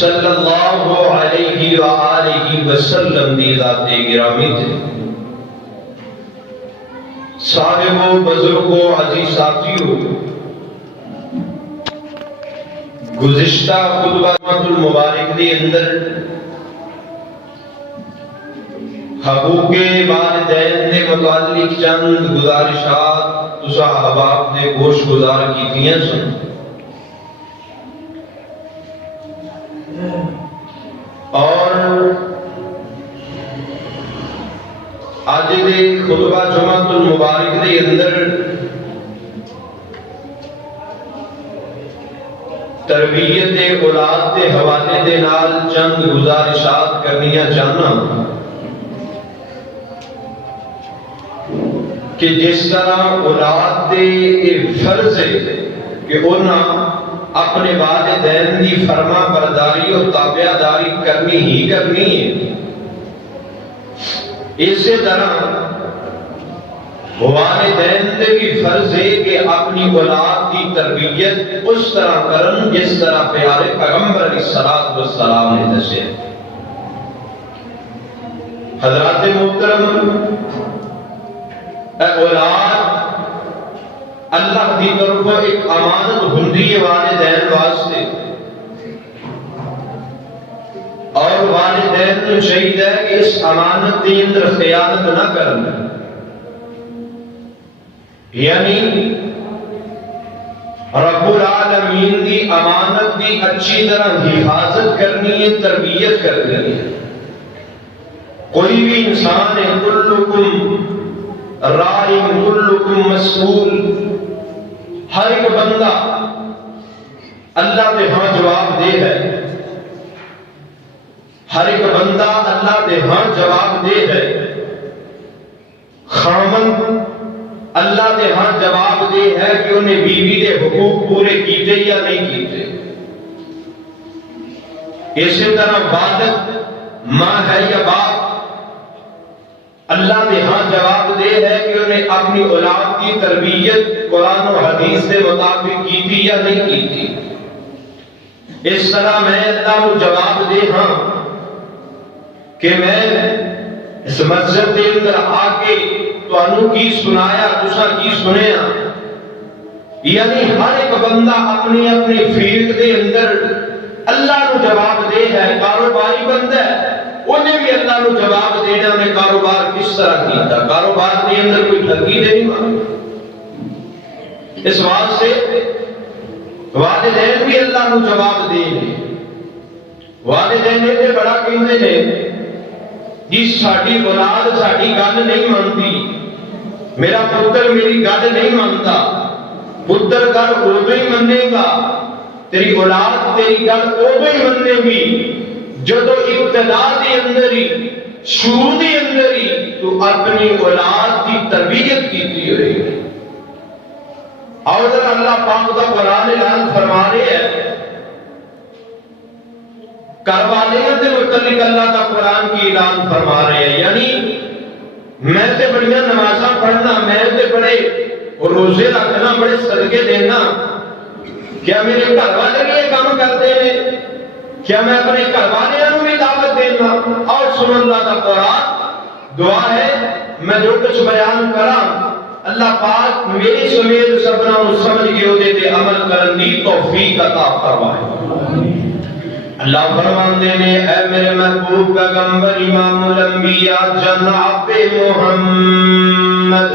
صلی اللہ علیہ وآلہ وسلم دی ذات گرامی تھے۔ صاحبوں، بزرگوں، عزیز ساتھیوں، گزشتہ خطبہ المبارک دے اندر حقوق والدین دے متعلق چند گزارشات تسا احباب نے گوش گزار کیتیاں سن، اور آج دے خطبہ جمعۃ المبارک دے اندر تربیت اولاد دے حوالے دے نال چند گزارشات کرنیاں چاہنا کہ جس طرح اولاد دے فرض ہے کہ انہاں اپنے والدین دی فرما برداری اور تابع داری کرنی ہی کرنی ہے، اسی طرح والدین دے بھی فرض ہے کہ اپنی اولاد کی تربیت اس طرح کرن جس طرح پیارے پیغمبر علیہ الصلوۃ والسلام نے دسے۔ حضرات محترم، اولاد اللہ کی طرف ایک امانت ہوندی ہے والدین واسطے، اور والدین کو چاہیے کہ اس امانت کے اندر خیانت نہ کرنا، یعنی رب العالمین دی امانت دی اچھی طرح حفاظت کرنی ہے، تربیت کرنی ہے۔ کوئی بھی انسان ہے، کلکم راع کلکم مسئول، ہر ایک بندہ اللہ دے ہاں جواب دے ہے، ہر ایک بندہ اللہ دے ہاں جواب دے ہے۔ خامن اللہ دے ہاں جواب دے ہے کہ انہیں بیوی دے حقوق پورے کیتے یا نہیں کیتے۔ اسی طرح والد ماں ہے یا باپ، اللہ دے ہاں جواب دے ہے کہ انہیں اپنی اولاد کی تربیت قرآن و حدیث سے مطابق کی تھی یا نہیں کی تھی۔ اس طرح میں اللہ کو جواب دے ہاں کہ میں اس مسجد کے اندر آ کے تانوں کی سنایا، تسا کی سنیا، یعنی ہر ایک بندہ اپنی اپنی فیلڈ کے اندر اللہ کو جواب دے ہے۔ کاروباری بندہ ہے، انہیں بھی اللہ کو جواب دینا میں کاروبار کس طرح کیتا، کاروبار کے اندر کوئی ٹھگی نہیں مانی۔ اس واسطے والدین بھی اللہ کو جواب دے ہیں۔ والدین نے بڑا کہتے ہیں جی ساڈی اولاد ساڈی گل نہیں مانتی، میرا پتر میری گل نہیں مانتا۔ پتر گل ادو ہی منے گا، تیری اولاد تیری گل ادو ہی منے گی جدو ابتدا دے اندر ہی، شروع دے اندر ہی تو اپنی اولاد کی تربیت کیتی ہوئی۔ اور اللہ پاک کا قرآن اعلان فرما رہے ہیں، کروالیاں دے متعلق اللہ کا قرآن کی اعلان فرما رہے ہیں، یعنی میں تے بڑیاں نمازاں پڑھنا، میں تے بڑے روزے رکھنا، بڑے صدقے دینا، کیا میرے گھر والے بھی یہ کام کرتے ہیں؟ کیا میں اپنے گھر والوں بھی دعوت دینا؟ اور سن اللہ کا قرآن دعا ہے، میں جو کچھ بیان کرا اللہ پاک میری سمیت سبنا سمجھ کے ہوتے تھے عمل کرن دی توفیق عطا فرمائے۔ اللہ فرماندے نے اے میرے محبوب پیغمبر امام الانبیاء جناب محمد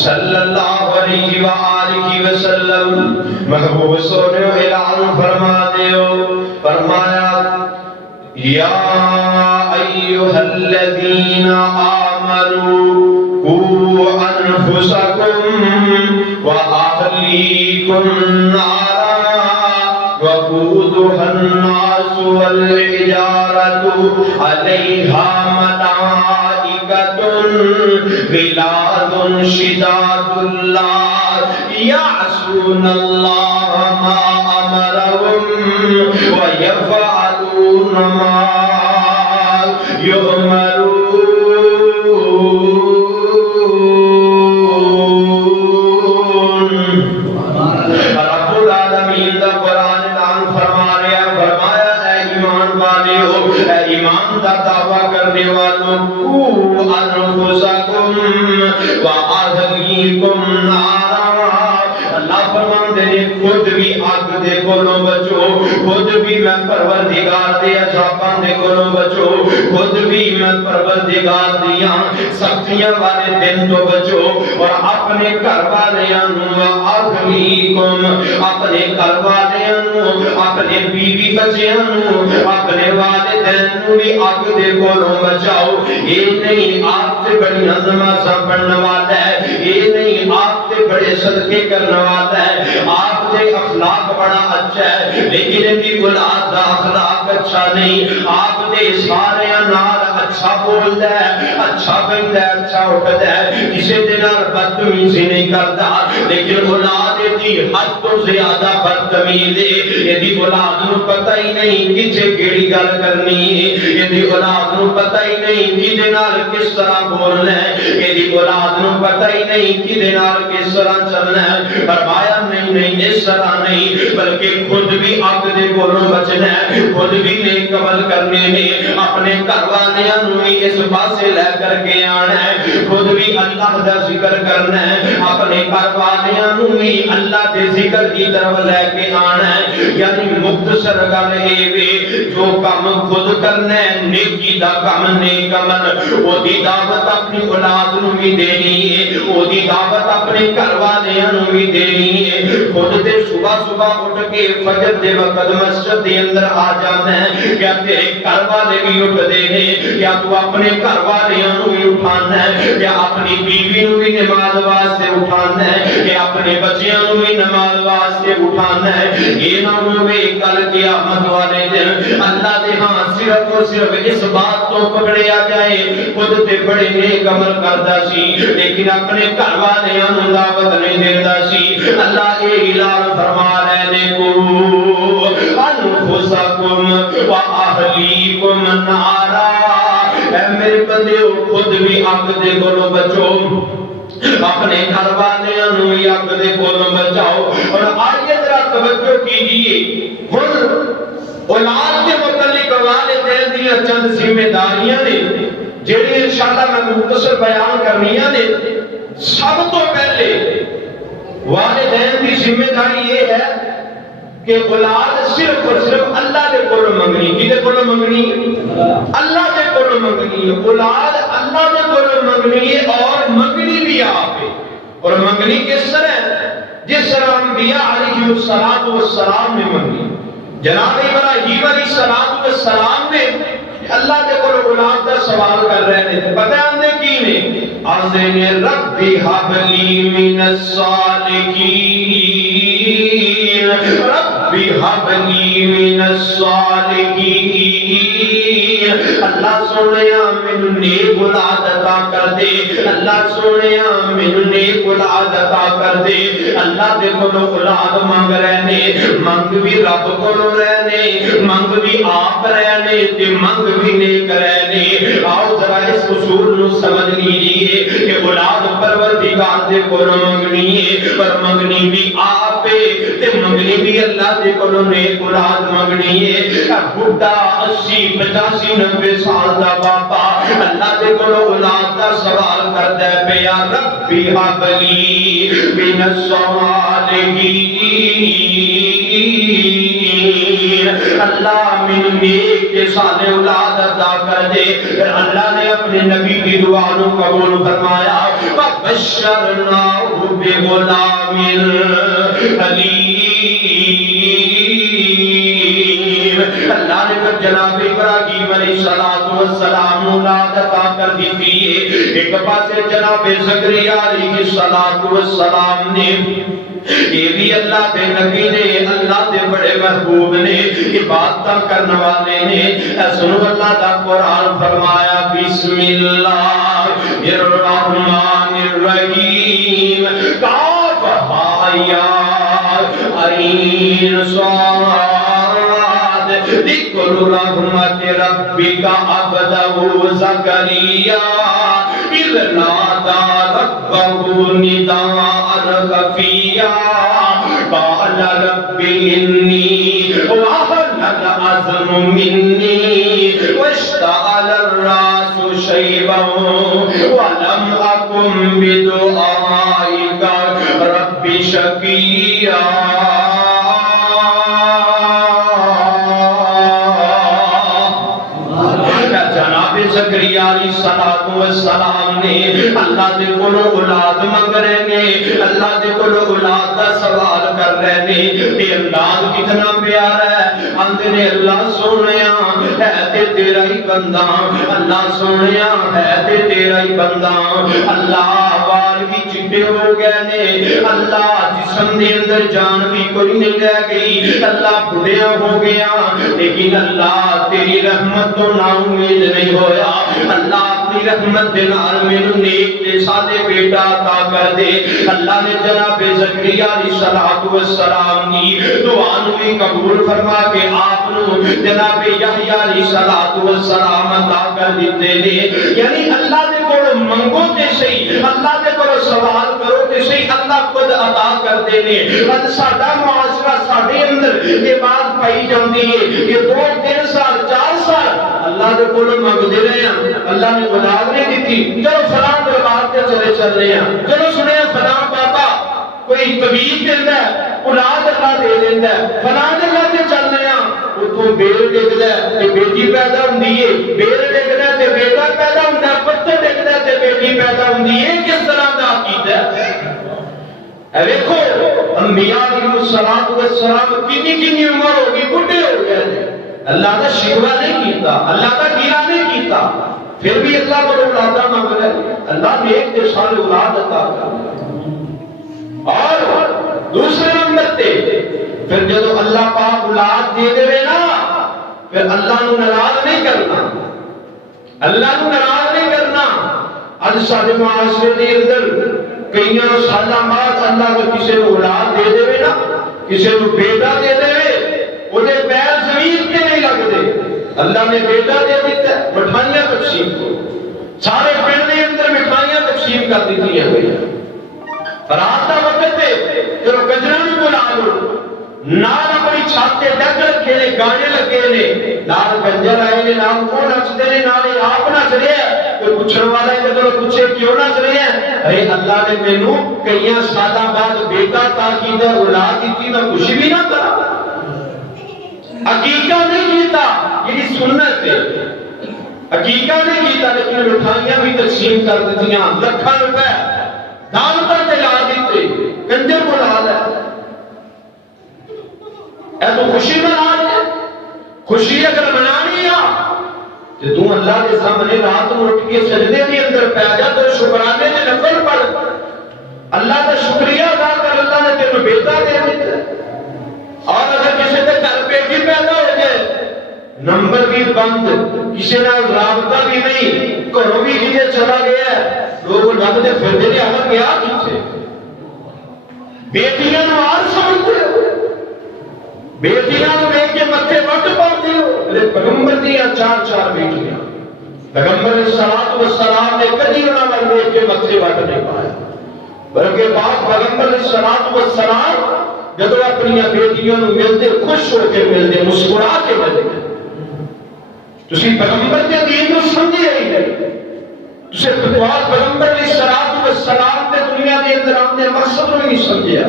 صلی اللہ علیہ وآلہ وسلم، محبوب سونے اعلان فرما دیو، فرمایا یا ایھا الذین آمنوا قوا انفسکم واہلیکم نارا وقودها الناس والحجارة علیہا ملائکۃ غلاظ شداد لا یعصون اللہ ما امرهم ویفعلون ما یؤمرون۔ رب العالمین دا قرآن اعلان فرما رہا، فرمایا اے والیو، اے ایمان کا دعویٰ کرنے والوں، قو انفسکم واہلیکم نارا، اللہ فرماندے نے خود بھی اگ دے کولوں بچو، خود بھی میں پروردگار دے عذاباں دے کولوں بچو، خود بھی میں پروردگار دیاں سختیاں والے دن تو بچو، اور اپنے گھر والیاں نو اہلیکم، اپنے گھر والیاں نو، اپنے بیوی بچیاں نو، اپنے والدین نو بھی اگ دے کولوں بچاؤ۔ یہ نہیں آپ سے بڑی نمازاں پڑھنے والا ہے، یہ نہیں آپ سے بڑے صدقے کرنے والا ہے، آپ سے اخلاق بڑا اچھا ہے لیکن ان کی اولاد دا اخلاق اچھا نہیں، آپ دے سارے نال اچھا بولدا ہے، اچھا بندا ہے، اچھا اٹھدا ہے، کسی دے نال بدتمیزی نہیں کردا، لیکن اولاد دی حد تو زیادہ بدتمیز ہے، یہ اولاد نو پتہ ہی نہیں کسے کیڑی گل کرنی ہے، یہ اولاد نو پتہ ہی نہیں کدے نال کس طرح بولنا ہے، یہ اولاد نو پتہ ہی نہیں کدے نال کس طرح چلنا ہے۔ فرمایا نہیں اس طرح نہیں، بلکہ خود بھی اگ دے کولوں بچنا ہے، خود بھی نیک عمل کرنے نے، اپنے گھر والیاں نو بھی اس پاسے لے کر کے آنا ہے، خود بھی اللہ دا ذکر کرنا ہے، اپنے گھر والیاں نو بھی اللہ دے ذکر کی طرف لے کے آنا ہے۔ یعنی مختصر گل اے وے، جو کام خود کرنا ہے نیکی دا کام، نیک عمل، او دی دعوت اپنی اولاد نو بھی دینی ہے، او دی دعوت اپنے گھر والیاں نو بھی دینی ہے۔ خود تے صبح صبح اٹھ کے فجر دے وقت مسجد دے اندر آ جانا ہے، کیا تیرے گھر والے بھی اٹھ دے نے، کیا تو اپنے گھر والیاں نو بھی اٹھانا ہے، کیا اپنی بیوی نو بھی نماز واسطے اٹھانا ہے، کہ اپنے بچیاں نو بھی نماز واسطے اٹھانا ہے۔ یہ نہ ہوئے کل قیامت والے دن اللہ دے ہاں صرف اور صرف اس بات تو پکڑیا جائے خود تے بڑے نیک عمل کردا سی لیکن اپنے گھر والیاں نو دعوت نہیں دیندا سی۔ اللہ اے اعلان فرما رہے نے، کو انفسکم واہلیکم نارا، اے میرے بندیو خود بھی اگ دے کولوں بچو، اپنے گھر والیاں نو بھی اگ دے کولوں بچاؤ۔ اور آئیے ذرا توجہ کیجئے، ہن اولاد کے متعلق والدین دی چند ذمہ داریاں نے جڑی انشاءاللہ میں مختصر بیان کرنیاں نے۔ سب تو پہلے والدین کی ذمہ داری یہ ہے کہ اولاد صرف اور صرف اللہ دے کولوں منگنی، کدے کولوں منگنی؟ اللہ دے کولوں منگنی ہے، اولاد اللہ دے کولوں منگنی ہے، اور منگنی بھی آپ ہے۔ اور منگنی کس طرح؟ جس طرح انبیاء علیہ السلام نے منگنی۔ جناب ابراہیم علیہ السلام نے اللہ دے کولوں اولاد دا سوال کر رہے ہیں، پتہ آندے کی نے؟ آندے نے ربی حب لی من الصالحین، ربی حب لی من الصالحین، اللہ سونیا مینوں نیک اولاد عطا کر دے، اللہ سونیا مینوں نیک اولاد عطا کر دے۔ اللہ دے کولوں اولاد منگ رہے نے، منگ بھی رب کولوں رہے نے، منگ بھی آپ رہے نے تے منگ بھی نیک رہے نے۔ آؤ ذرا اس اصول نو سمجھ لیجئے کہ اولاد پروردگار دے کولوں منگنی ہے، پر منگنی بھی آپ ہے تے منگنی بھی اللہ دے کولوں نیک اولاد منگنی ہے۔ بڈھا 80 85 90 سال دا بابا اللہ دے کولوں اولاد دا سوال کردا ہے، پیا ربی حب لی من الصالحین، اللہ من نیک کے صالح اولاد عطا کر دے۔ اللہ نے اپنے نبی کی دعا نو قبول فرمایا، وَبَشَّرْنَاهُ بِغُلَامٍ حَلِيمٍ۔ اللہ نے پھر جناب ابراہیم علیہ السلام اولاد عطا کر دی تھی۔ ایک پاسے جناب زکریا علیہ السلام نے، یہ بھی اللہ کے نبی نے، اللہ کے بڑے محبوب نے، عبادت کرنے والے نے۔ سنو اللہ کا قرآن فرمایا، بسم اللہ الرحمن الرحیم، کاف ہا یا عین صاد، ذکر رحمت ربک عبدہ زکریا اذ نادى ربه نداء خفيا قال رب إني وهن العظم مني واشتعل الرأس شيبا ولم أكن بدعائك رب شقيا. زکریا علیہ السلام نے اللہ دے کولو اولاد منگ رہے نے، اللہ دے کولو اولاد دا سوال کر رہے نے. یہ انداز کتنا پیارا ہے. آندے نے اللہ سونیا ہے تے تیرا ہی بندہ، اللہ سونیا ہے تے تیرا ہی بندہ. اللہ وال بھی چٹے ہو گئے نے، اللہ جسم دے اندر جان بھی کوئی نہیں رہ گئی، اللہ بڑھیا ہو گیا، لیکن اللہ تیری رحمت تو نا امید نہیں ہویا. اللہ اپنی رحمت دے نال مینوں نیک تے سادے بیٹا عطا کر دے. اللہ نے جناب زکریا علیہ السلام کی دعا نو بھی قبول فرما کے آپ نو جناب یحییٰ علیہ السلام عطا کر دیتے نے. یعنی اللہ دے کول منگو تے صحیح، اللہ دے کول سوال کرو تے صحیح، اللہ خود عطا کر دے نے. اج ساڈا معاشرہ ساڈے اندر یہ بات پائی جاندی ہے کہ 2-3 سال 4 سال اللہ دے کول منگدے رہے ہیں، اللہ نے اولاد نہیں دیتی، چلو فلاں دربار تے چلے چل رہے ہیں، چلو سنے فلاں بابا کوئی طبیب دیندا ہے اولاد اللہ دے دیندا ہے، فلاں جگہ تے چل رہے ہیں اتوں بیل ڈگدا ہے تے بیٹی پیدا ہوندی ہے، بیل ڈگدا ہے تے بیٹا پیدا ہوندا ہے، پتھر ڈگدا ہے تے بیٹی پیدا ہوندی ہے. کس طرح دا عقیدہ ہے؟ اے دیکھو انبیاء علیہ السلام کتنی عمر ہو گئی، بڈھے ہو گئے نے، اللہ کا شکوہ نہیں کیتا، اللہ کا گیلا نہیں کیتا، پھر بھی اللہ کو اولادہ مانگ رہے. اللہ نے ایک دے سال اولاد عطا کر. اور دوسرے نمبر تے پھر جب اللہ پاک اولاد دے دے نا پھر اللہ نو ناراض نہیں کرنا، اللہ نو ناراض نہیں کرنا. اج سارے معاشرے دے اندر کئی سالاں بعد اللہ کو کسی کو اولاد دے دے نا، کسی کو بیٹا دے دے، انہیں پیر زمین کے نہیں لگتے. اللہ نے بیٹا دے دیتا ہے، مٹھائیاں تقسیم کو سارے پنڈ کے اندر مٹھائیاں تقسیم کر دیتی ہیں. رات کا وقت ہے چلو گجرا بھی بلا لو، نال اپنی چھت تے ڈگ رکھے نے، گانے لگے نے، نال گنجر آئے نے، نال وہ نچتے نے، نال آپ نچ رہے ہیں. کوئی پوچھنے والا ہے کہ چلو پوچھے کیوں نچ رہے ہیں؟ ارے اللہ نے مینوں کئی سالاں بعد بیٹا عطا کیتا، اولاد دیتی، میں خوشی بھی نہ کرا. عقیقہ نہیں کیتا، یہ سنت ہے. عقیقہ نہیں کیتا لیکن مٹھائیاں بھی تقسیم کر دیتیاں، لکھاں روپے دعوتاں تے لا دیتے، کنجر کو لا لے. اے تو خوشی منا لے. خوشی اگر منانی ہے تو تو اللہ کے سامنے رات کو اٹھ کے سجدے کے اندر پہ جا، تو شکرانے میں نفل پڑھ، اللہ کا شکریہ ادا کر. اللہ نے تینوں بیٹا دے دیتا. اور اگر کسی کے گھر بیٹی پیدا ہو جائے نمبر بھی بند، کسی نے رابطہ بھی نہیں، گھروں بھی کسی چلا گیا ہے، لوگ لگتے پھرتے نہیں آگا کیا کیتے. بیٹیاں نو آر سمجھتے ہو، بیٹیاں نو ایک کے متھے وٹ پاتے ہو. میرے پیغمبر دیا 4 بیٹیاں، پیغمبر صلوات و سلام نے کبھی انہاں نال ایک کے متھے وٹ نہیں پایا، بلکہ پاک پیغمبر صلوات و سلام جب اپنی بیٹیوں نو ملتے خوش ہو کے ملتے، مسکرا کے ملتے. تسی پیغمبر کے دین کو سمجھے ہی نہیں، تسی پیغمبر علیہ السلام کے دنیا کے اندر اپنے مقصد کو نہیں سمجھے.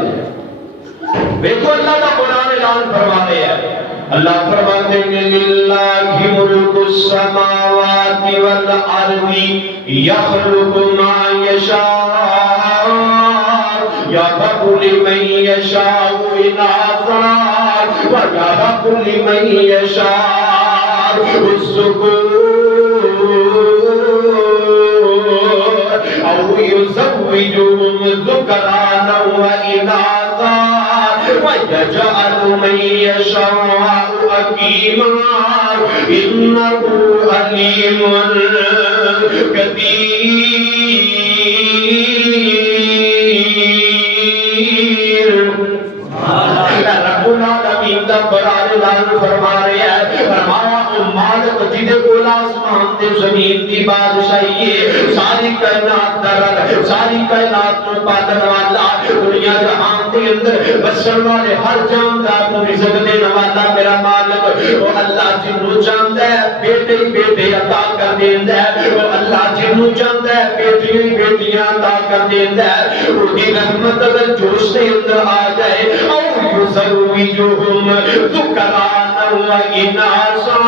دیکھو اللہ کا قرآن اعلان فرما رہے ہیں. اللہ فرماتے ہیں للہ ملک السماوات والارض یخلق ما یشاء یہب لمن یشاء اناثا ویہب لمن یشاء الذکور او یزوجہم ذکرانا واناثا وَيَجْعَلُ مَن يَشَاءُ عَقِيمًا إِنَّهُ عَلِيمٌ قدیر. رب العالمین کا قرآن اعلان فرما رہے ہیں، فرمایا مال جدے کول آسمان تے زمین دی بادشاہی ہے، ساری کائنات دا رب، ساری کائنات نو پالن والا، دنیا جہان دے اندر بسن والے ہر جاندار نو رزق دینے والا میرا مالک، وہ اللہ جنوں چاہندا ہے بیٹے ہی بیٹے عطا کر دیندا ہے، وہ اللہ جنوں چاہندا ہے بیٹیاں ہی بیٹیاں عطا کر دیندا ہے، وہ دی رحمت اگر جوش دے اندر آ جائے او یزوجہم ذکرانا و اناسا،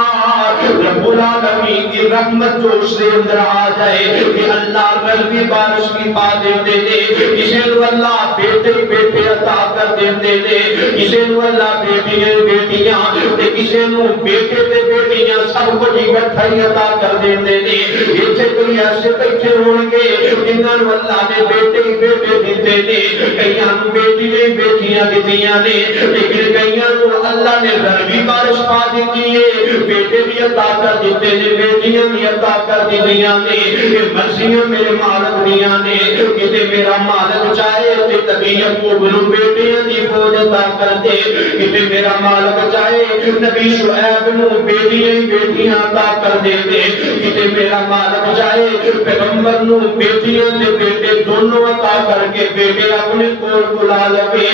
رب العالمین کی رحمت جوش دے اندر آ جائے کہ اللہ غلبی بارش کی پا دیندے نے، کسے نو اللہ بیٹے بیٹے عطا کر دیندے نے، کسے نو اللہ بیٹیاں بیٹیاں تے کسے نو بیٹے تے بیٹیاں سب کچھ اکٹھا ہی عطا کر دیندے نے۔ ایتھے کوئی ایسے بیٹھے ہون گے جنہاں نو اللہ نے بیٹے بیٹے دتے نے، کئیاں نو بیٹیاں بیٹیاں دتیاں نے، لیکن کئیاں نو اللہ نے غلبی بارش پا دتی ہے، بیٹے بھی عطا کر دیتے نے، بیٹیاں بھی عطا کر دیاں نے، یہ مرضیاں میرے مالک دیاں نے، کتے میرا مالک چاہے تے نبی یعقوب نو بیٹیاں دی فوج عطا کر دے، کتے میرا مالک چاہے نبی شعیب نو بیٹیاں بیٹیاں عطا کر دے دے، کتے میرا مالک چاہے پیغمبر نو بیٹیاں تے بیٹے دونوں عطا کر کے بیٹے اپنے کول بلا لے،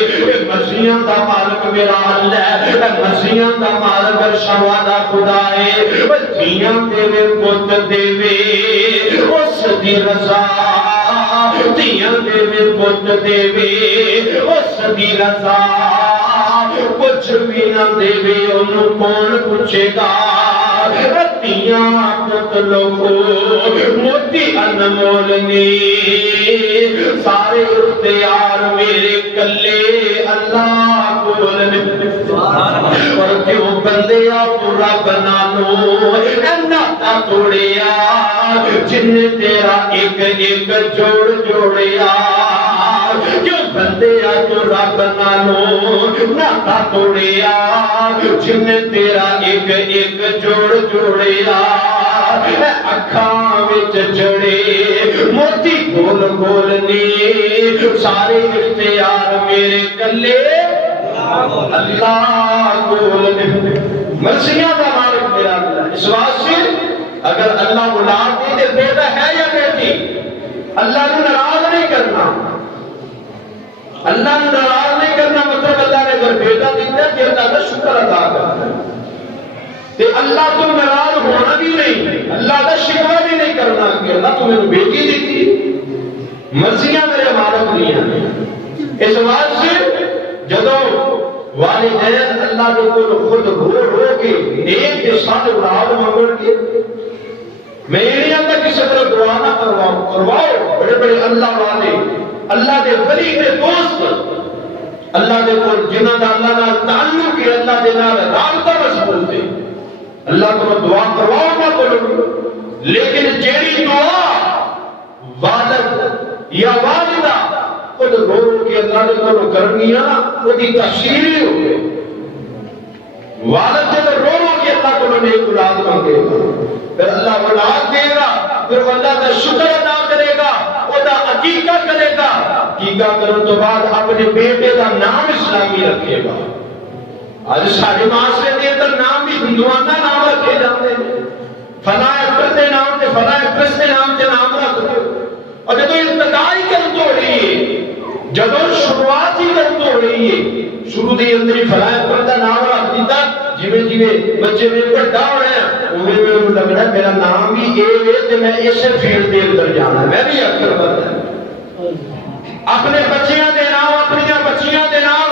مرضیاں دا مالک میرا اللہ ہے، مرضیاں دا مالک ارشوا دا خدا ہے، دھیاں دے پت دے اس دی رضا، دھیاں دے پت دے اس دی رضا، کچھ بھی نہ دے انہوں کون پوچھے گا، دھیاں پت لوگو موتی انمول نے، سارے اختیار میرے کلے اللہ بولنے، اور کیوں بندیا پورا بنا لو ناتا توڑیا، جن تیرا ایک ایک جوڑ جوڑیا، کیوں بندیا پورا بنا لو ناتا توڑیا، جن تیرا ایک ایک جوڑ جوڑیا، اکھاں وچ جڑے موتی گول گول نے، سارے اختیار میرے کلے اللہ گول نے، مرضیاں دا مالک میرا اللہ۔ اس واسطے اگر اللہ اولاد دے بیٹا ہے یا بیٹی، اللہ نے ناراض نہیں کرنا، اللہ نے ناراض نہیں کرنا، مطلب اللہ نے اگر بیٹا دیتا ہے تو اللہ کا شکر ادا کرنا ہے، تے اللہ تو ناراض ہونا بھی نہیں، اللہ کا شکوہ بھی نہیں کرنا کہ اللہ تمہیں بیٹی دیتی، مرضیاں میرے مالک نہیں ہیں۔ اس واسطے جدوں والدین اللہ کے کو خود رو رو کے نیک کے ساتھ اولاد مانگن کے، میں نہیں آتا کسی طرح دعا نہ کرواؤ، بڑے بڑے اللہ والے، اللہ دے ولی دے دوست، اللہ دے کو جنہاں دا اللہ نال تعلق ہے، اللہ دے نال رابطہ مضبوط ہے، اللہ کو دعا کرواؤ نہ بولو، لیکن جیڑی دعا والد یا والدہ خود رو رو کے اللہ نے کو کرنیاں وہ دی تفسیر ہی ہو گئے، والد جب رو رو کے اللہ کو ایک اولاد مانگے گا، پھر اللہ اولاد دے گا، پھر اللہ کا شکر ادا کرے گا، وہ دا عقیقہ کرے گا، عقیقہ کرنے تو بعد اپنے بیٹے دا نام اسلامی رکھے گا۔ آج سارے معاشرے کے اندر نام بھی ہندوانہ نام رکھے جاتے ہیں، فلاں اکبر دے نام تے فلاں اکبر دے نام تے نام رکھ دے، اور جب ابتدائی کرت ہو رہی ہے، جب شروعات ہی کرت ہو رہی ہے، شروع دے اندر ہی فلاں اکبر دا نام رکھ دیتا، جویں جویں بچے میں بڑا ہو رہے ہیں انہیں لگ رہا ہے میرا نام بھی اے تے میں اس فیلڈ دے اندر جانا ہے، میں بھی اکبر بننا، اپنے بچیاں دے نام، اپنی بچیاں دے نام،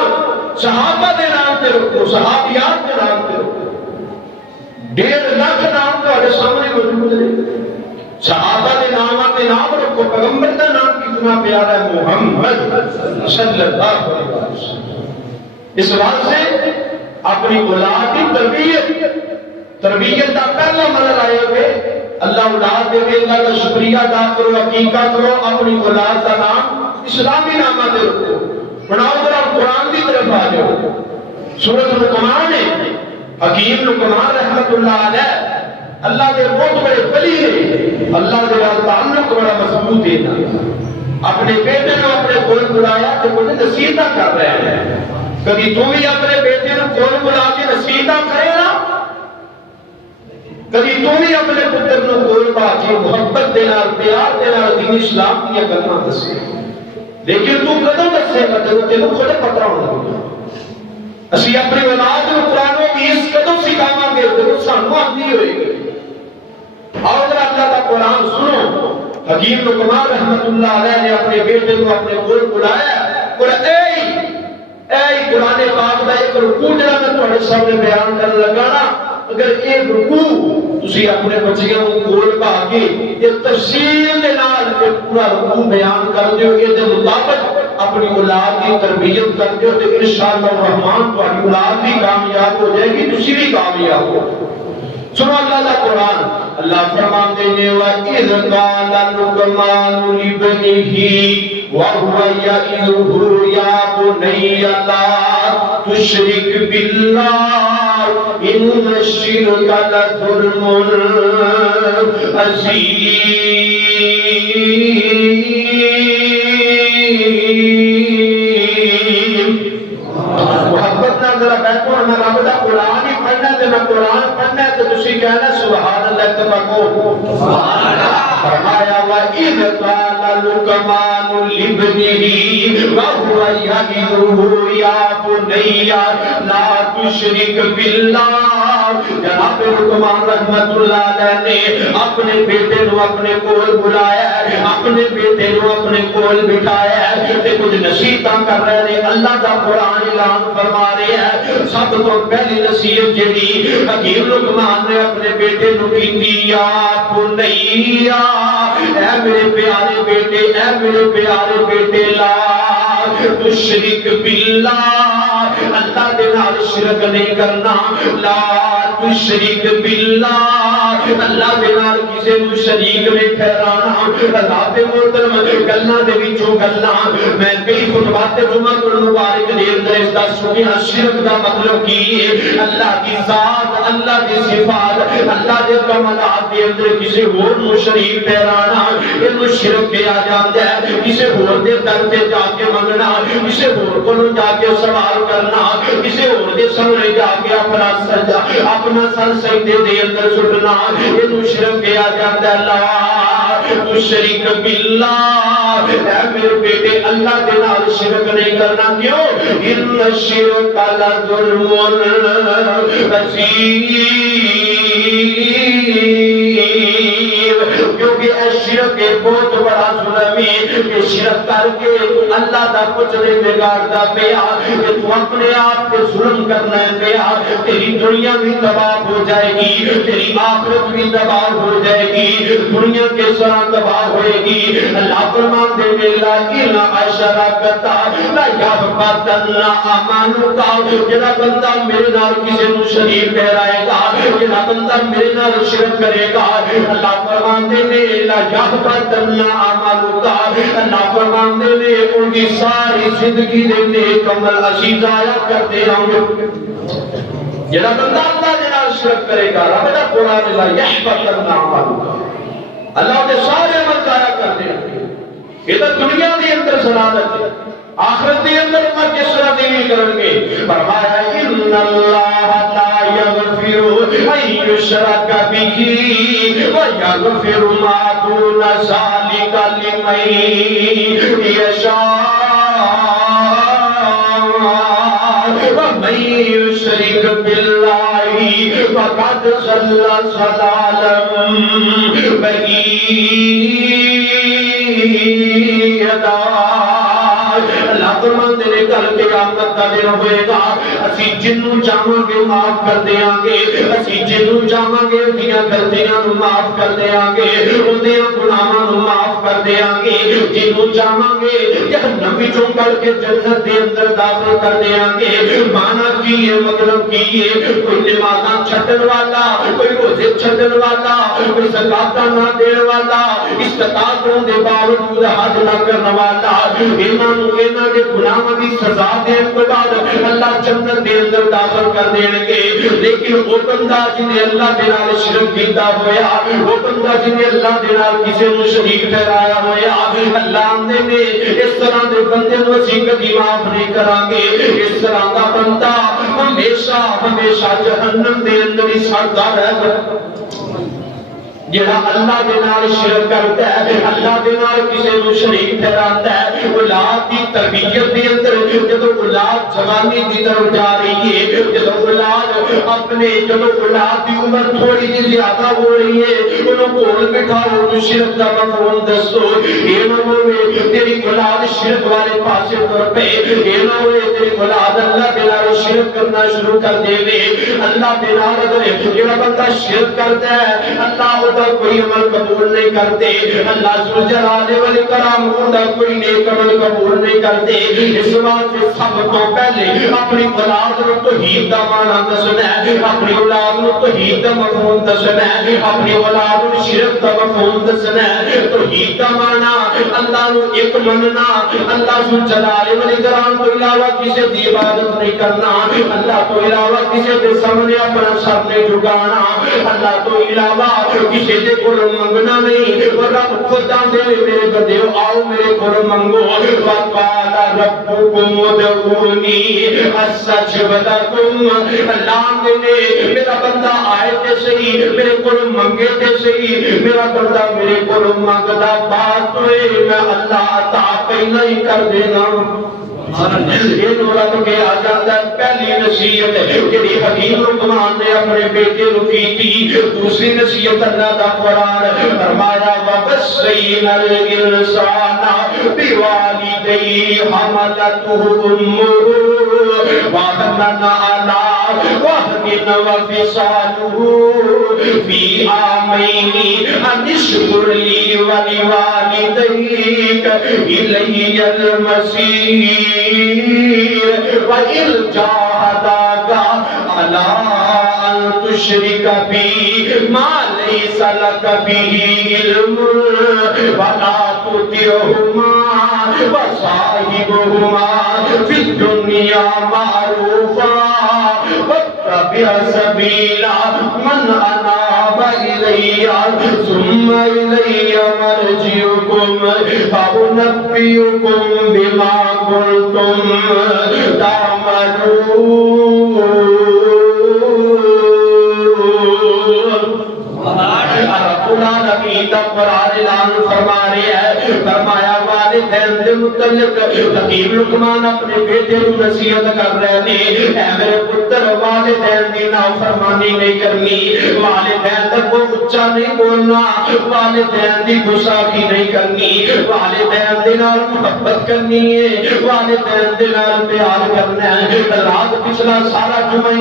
صحابہ دے نام تے رکھو، صحابیات دے نام تے رکھو، 1.5 لاکھ نام تو سامنے موجود ہے، صحابہ دے نام تے نام رکھو، پیغمبر دا نام کتنا پیارا ہے، محمد صلی اللہ علیہ وسلم۔ اس واسطے اپنی اولاد کی تربیت کا پہلا مرحلہ آئے ہوئے، اللہ اولاد دے اللہ کا شکریہ ادا کرو، عقیقہ کرو، اپنی اولاد کا نام اسلامی نامہ دے رکھو، بناؤ ذرا قرآن کی طرف آ جاؤ، سورۃ لقمان ہے، حکیم لقمان رحمت اللہ علیہ اللہ دے بہت بڑے ولی ہے، اللہ دے تعلق بڑا مضبوط ہے، اپنے بیٹے نے اپنے کول بلایا تو وہ نصیحتاں کر رہے ہیں، کبھی تو بھی اپنے بیٹے نے کول بلا کے نصیحتاں کرے نا، کبھی تو بھی اپنے پتر نو کول پا کے محبت دے نال پیار دے نال دین اسلام دی گلاں دسے، لیکن تو کدوں دسے گا جدوں تینوں خود پتہ ہونا۔ اسی اپنی اولاد نو قرآن و حدیث کدوں سکھاواں گے جدوں سانوں آندی ہوئے گی۔ اور اللہ کا قرآن سنو، حکیم لقمان رحمت اللہ علیہ نے اپنے بیٹے کو اپنے کول بلایا اور اے قرآن پاک دا ایک رکوع جڑا میں تواڈے سامنے بیان کرن لگا نا، اگر ایک رکوع تسی اپنے بچیاں کو کول پا کے یہ تفصیل دے نال پورا رکوع بیان کر دیو گے دے مطابق اپنی اولاد کی تربیت کر دیو تے انشاءاللہ الرحمن تواڈی اولاد بھی کامیاب ہو جائے گی، تسی بھی کامیاب ہو۔ سنو اللہ کا قرآن، اللہ فرماتے ہیں وَإِذْ قَالَ لُقْمَانُ لِابْنِهِ وَهُوَ يَعِظُهُ يَا بُنَيَّ لَا تُشْرِكْ بِاللَّهِ إِنَّ الشِّرْكَ لَظُلْمٌ عَظِيمٌ۔ محبت نہ ذرا بیٹھو، میں رب دا قرآن ہی پڑھنا تے میں قرآن پڑھنا تے تسی کہنا سبحان اللہ تبارک سبحان اللہ۔ فرمایا وَإِذْ قَالَ لُقْمَانُ لِابْنِهِ وَهُوَ يَعِظُهُ يَا بُنَيَّ لَا تُشْرِكْ بِاللَّهِ۔ جناب لقمان رحمت اللہ علیہ نے اپنے بیٹے نو اپنے کول بلایا ہے، اپنے بیٹے نو اپنے کول بٹھایا ہے تے کچھ نصیحتاں کر رہے ہیں۔ اللہ دا قرآن اعلان فرما رہے ہیں، سب تو پہلی نصیحت جڑی حکیم لقمان نے اپنے بیٹے نو کیتی، یا بنیا، اے میرے پیارے بیٹے، اے میرے پیارے بیٹے، لا تشرک باللہ، اللہ دے نال شرک نہیں کرنا، لا تشرک باللہ، اللہ دے نال کسے نو شریک نہیں ٹھہرانا۔ اللہ دے محترم گلاں دے وچوں گلاں میں کئی خطبات جمعہ مبارک دے اندر اس دا سنیا، شرک دا مطلب کی ہے اللہ کی ذات، اللہ دی صفات، اللہ دے کمالات دے اندر کسے ہور نو شریک ٹھہرانا، اینو شرک کہا جاندا ہے۔ کسے ہور دے در تے جا کے منگنا، کسے ہور کولوں جا کے سوال کرنا، کسے ہور دے سامنے جا کے اپنا سر سجدے دے اندر سٹنا، اینو شرک کہا جاندا ہے۔ لا تشرک باللہ، اے میرے بیٹے اللہ دے نال شرک نہیں کرنا، کیوں؟ ان الشرک لظلم عظیم، کیونکہ اے شرک ایک بہت بڑا ظلم ہے کہ شرک کر کے اللہ دا کچھ نہیں بگاڑتا پیا، کہ تو اپنے آپ کو ظلم کرنا ہے پیا، تیری دنیا بھی تباہ ہو جائے گی، تیری آخرت بھی تباہ ہو جائے گی، دنیا کے سرا تباہ ہوئے گی۔ اللہ فرماتے ہیں لا الہ اشرکتا لا یحبطن عملک، جڑا بندہ میرے نال کسی نو شریک ٹھہرائے گا، جڑا بندہ میرے نال شرک کرے گا، اللہ فرماتے ہیں لا یحبطن عملک، اللہ فرماتے ہیں ان کی ساری زندگی دے نیک عمل اسی ضائع کر دے ہوں گے۔ جڑا بندہ اللہ دے نال شرک کرے گا، رب دا قرآن لا یحبطن عملک، اللہ دے سارے عمل ضائع کر دے ہوں گے۔ ادھر دنیا دے اندر سلامت ہے، آخرت دے اندر امت کس طرح دیوی کریں گے؟ فرمایا ان اللہ لا یغفر ان یشرک بہ ویغفر ما دون ذلک لمن یشاء ومن یشرک باللہ فقد ضل ضلالا بعیدا۔ اللہ فرماتے ہیں کل قیامت کا دن ہوئے گا، اسی جنوں چاہاں گے معاف کر دیاں گے، اسی جنوں چاہاں گے اندیاں غلطیاں نو معاف کر دیاں گے، اندیاں گناہاں نو معاف کر دیاں گے، جنوں چاہاں گے جہنم وچوں کر کے جنت دے اندر داخل کر دیاں گے۔ مانا کی ہے، مطلب کی ہے، کوئی نمازاں چھڈن والا، کوئی روزے چھڈن والا، کوئی زکات نہ دین والا، استطاعت دے باوجود حج نہ کرن والا، انہاں دے گناہاں دی سزا دین تو بعد اللہ جنت دے اندر داخل کر دین گے۔ لیکن وہ بندہ جن نے اللہ دے نال شرک کیتا ہویا، وہ بندہ جن نے اللہ دے نال کسی نو شریک ٹھہرایا ہویا، اللہ نے اس طرح دے بندے نو اسی کبھی معاف نہیں کران گے۔ اس طرح دا بندہ کوئی ہمیشہ ہمیشہ جہنم دے اندر ہی سڑدا رہندا جڑا اللہ دے نال شرک کرتا ہے اللہ دے نال کسی نوں شریک ٹھہراتا ہے اولاد دی تربیت دے اندر جدوں اولاد جوانی دی طرف جا رہی ہے جدوں اولاد دی عمر تھوڑی جی زیادہ ہو رہی ہے انہوں کول بٹھاؤ تو شرک دا مفہوم دسو اے نہ ہوے تیری اولاد شرک والے پاسے تر پے اے نہ ہوے تیری اولاد اللہ دے نال شرک کرنا شروع کر دے اللہ دے نال اگر جڑا بندہ شرک کرتا ہے اللہ کوئی عمل قبول نہیں کرتے اللہ ذوالجلال والاکرام دا کوئی نیک عمل قبول نہیں کرتے اس واسطے سب تو پہلے اپنی اولاد کو توحید دا معنی دسنا ہے اپنی اولاد کو توحید دا مفہوم دسنا ہے اپنی اولاد کو شرک دا مفہوم دسنا ہے توحید دا معنی اللہ کو ایک مننا اللہ ذوالجلال والاکرام تو علاوہ کسی دی عبادت نہیں کرنا اللہ تو علاوہ کسی کے سامنے اپنا سر نہیں جھکانا اللہ تو علاوہ کسی دے کول منگنا نہیں اور رب خود آندے میرے بندے آؤ میرے کول منگو وقال ربکم ادعونی استجب لکم اللہ نے میرا بندہ آئے تے صحیح میرے کول منگے تے صحیح میرا بندہ میرے کول منگدا بات ہوئے میں اللہ عطا پہ نہیں کر دینا یہ نورت کے آجاتا ہے پہلی نصیحت جڑی حکیم لقمان نے اپنے بیٹے نو کی تھی دوسری نصیحت اللہ دا قرآن فرمایا وَبَصَّيْنَا الْإِنسَانَ بِوَالِدَيْهِ حَمَلَتْهُ أُمُّهُ وَهْنًا عَلَىٰ وَهْنٍ وَفِصَالُهُ فِي عَامَيْنِ أَنِ اشْكُرْ لِي وَلِوَالِدَيْكَ إِلَيَّ الْمَصِيرُ وَإِن جَاهَدَاكَ عَلَىٰ أَن تُشْرِكَ بِي مَا لَيْسَ لَكَ بِهِ عِلْمٌ وَلَا تُطِعْهُمَا وَصَاحِبْهُمَا فِي الدُّنْيَا مَعْرُوفًا وَاتَّبِعْ سَبِيلَ مَنْ أَنَابَ إِلَيَّ ثُمَّ إِلَيَّ مَرْجِعُكُمْ فَأُنَبِّئُكُم بِمَا كُنتُمْ تعملون العالمین قرآن اعلان فرما رہے ہیں فرمایا والدین دے متعلق حکیم لقمان اپنے بیٹے کو نصیحت کر رہے ہیں اے میرے پتر والدین دی نافرمانی نہیں کرنی والدین تک کو اچھا نہیں بولنا والدین دی گستاخی نہیں کرنی والدین دے نال محبت کرنی ہے والدین دے نال پیار کرنا ہے رات پچھلا سارا جمعہ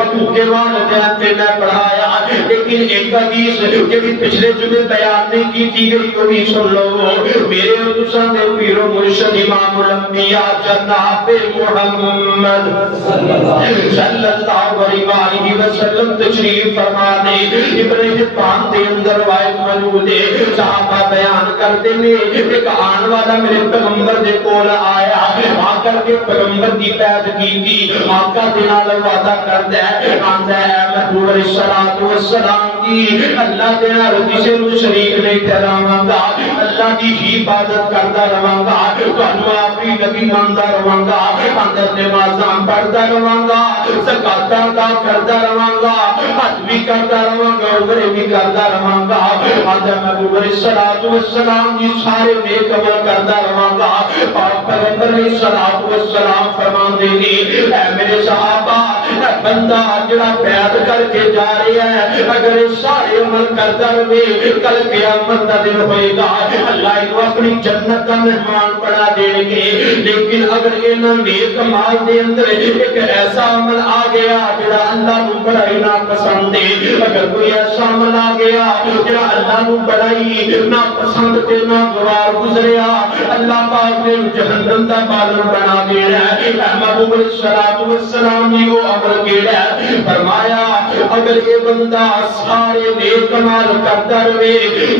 حقوق والدین پہ میں پڑھایا لیکن ایک حدیث کہ پچھلے جمعے بیان نہیں کی تھی گئی وہ بھی سن لو میرے حسن دے پیر و مرشد امام الانبیاء جناب محمد صلی اللہ علیہ وسلم تشریف فرما دے ابن حبان دے اندر روایت موجود ہے صحابہ بیان کرتے ہیں ایک آن والا میرے پیغمبر دے کول آیا آ کر کے پیغمبر دی پید کی تھی آقا دے نال وعدہ کردا ہے آندا ہے محبوب علیہ الصلوۃ والسلام کی اللہ دے نال کسے نوں شریک نہیں ٹھہراواں گا اللہ دی ہی عبادت کردا رہاں گا تانوں اپنی نبی ماندا رہاں گا اندر نمازاں پڑھدا رہاں گا زکاتاں ادا کردا رہاں گا حج بھی کردا رہاں گا عمرے بھی کردا رہاں گا آدم محبوب علیہ الصلوۃ والسلام کی سارے نیک عمل کردا رہاں گا اور پیغمبر علیہ الصلوۃ والسلام فرماندے نے اے میرے صحابہ بندہ جڑا بیعت کر کے جا رہا ہے اگر سارے عمل کرتا رہے کل قیامت کا دن ہوئے گا اللہ کو اپنی جنت کا مہمان بنا دیں گے لیکن اگر انہاں نیک مال دے اندر ایک ایسا عمل آ گیا جڑا اللہ کو بڑا ہی ناپسند ہے اگر کوئی ایسا عمل آ گیا جڑا اللہ کو بڑا ہی ناپسند تے ناگوار گزریا اللہ پاک نے جہنم دا بالن بنا دینا ہے محبوب علیہ الصلوۃ والسلام نے وہ عمل کیڑا فرمایا اگر یہ بندہ سارے نیک عمل کرتا رہے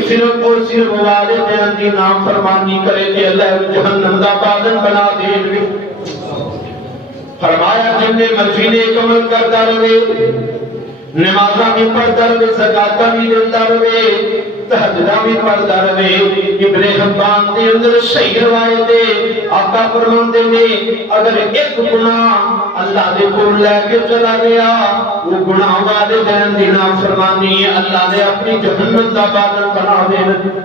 صرف اور صرف والدین دی نافرمانی کرے تے اللہ جہنم دا بالن بنا دے گا فرمایا جن نے مرضی نیک عمل کرتا رہے نمازاں بھی پڑھتا رہے، زکاتاں بھی دیتا رہے، تہجداں بھی پڑھتا رہے۔ ابن حبان دے اندر صحیح روایت ہے، آقا فرماندے نے اگر ایک گناہ اللہ دے کول لے کے چلا گیا، وہ گناہ والدین دی نافرمانی ہے، اللہ نے اپنی جہنم دا باغ بنا دینا۔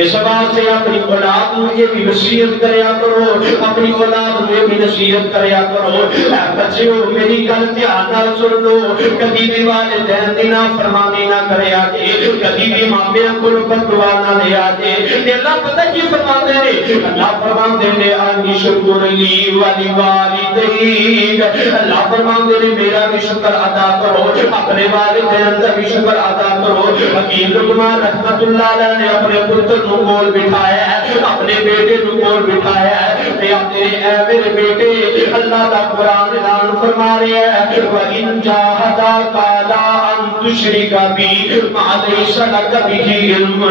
اس بات سے اپنی اولاد کو یہ بھی نصیحت کریا کرو، اپنی اولاد کو یہ بھی نصیحت کریا کرو، اے بچیو میری گل دھیان نال سن لو، کبھی بھی والدین دی نافرمانی نہ کریا جے، کبھی بھی ماں باپ کو بددعا نہ لیا جے۔ تے اللہ پتہ کی فرماندے نے؟ اللہ فرماندے نے ان شکر لی ولی والدیک، اللہ فرماندے نے میرا بھی شکر ادا کرو، اپنے والدین کا بھی شکر ادا کرو۔ حکیم لقمان رحمۃ اللہ علیہ نے اپنے پتر نو کول بٹھایا ہے، اپنے بیٹے نو کول بٹھایا ہے، تے اے میرے بیٹے اللہ دا قرآن اعلان فرما رہا ہے وَإِن جَاهَدَاكَ عَلَىٰ أَن تُشْرِكَ بِي مَا لَيْسَ لَكَ بِهِ عِلْمٌ،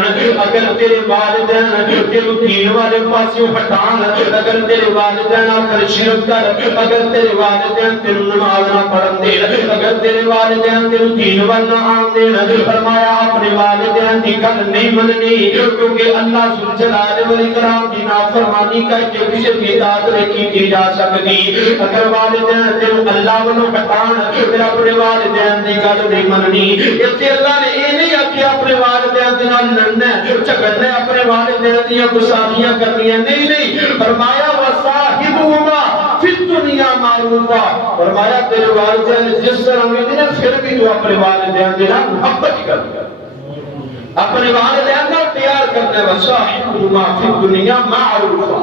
اگر تیرے والدین تیرے دین والے پاسوں ہٹان، اگر تیرے والدین آکر شرک کر، اگر تیرے والدین تیرے نماز نہ پڑھن دے، اگر تیرے والدین تیرے دین وال نہ آن دے، فرمایا اپنے والدین دی گل نہیں مننی، کیونکہ اللہ ذوالجلال والاکرام دی نافرمانی کر کے کسی بھی اطاعت نہیں کی جا سکتی۔ اگر والدین تیرے اللہ والوں ہٹان، پھر اپنے والدین دی گل نہیں مننی۔ اس لیے اللہ نے یہ نہیں آکھیا اپنے والدین دے نال لڑنا ہے، جھگڑنا ہے، اپنے والدین دی گستاخیاں کرنی ہے، نہیں، فرمایا وصاحبہما فی الدنیا معروفا، فرمایا تیرے والدین جس طرح ہوئے پھر بھی تو اپنے والدین دے نال محبت کر، اپنے والدین کا پیار کرنے وصاحبہما فی الدنیا معروفا،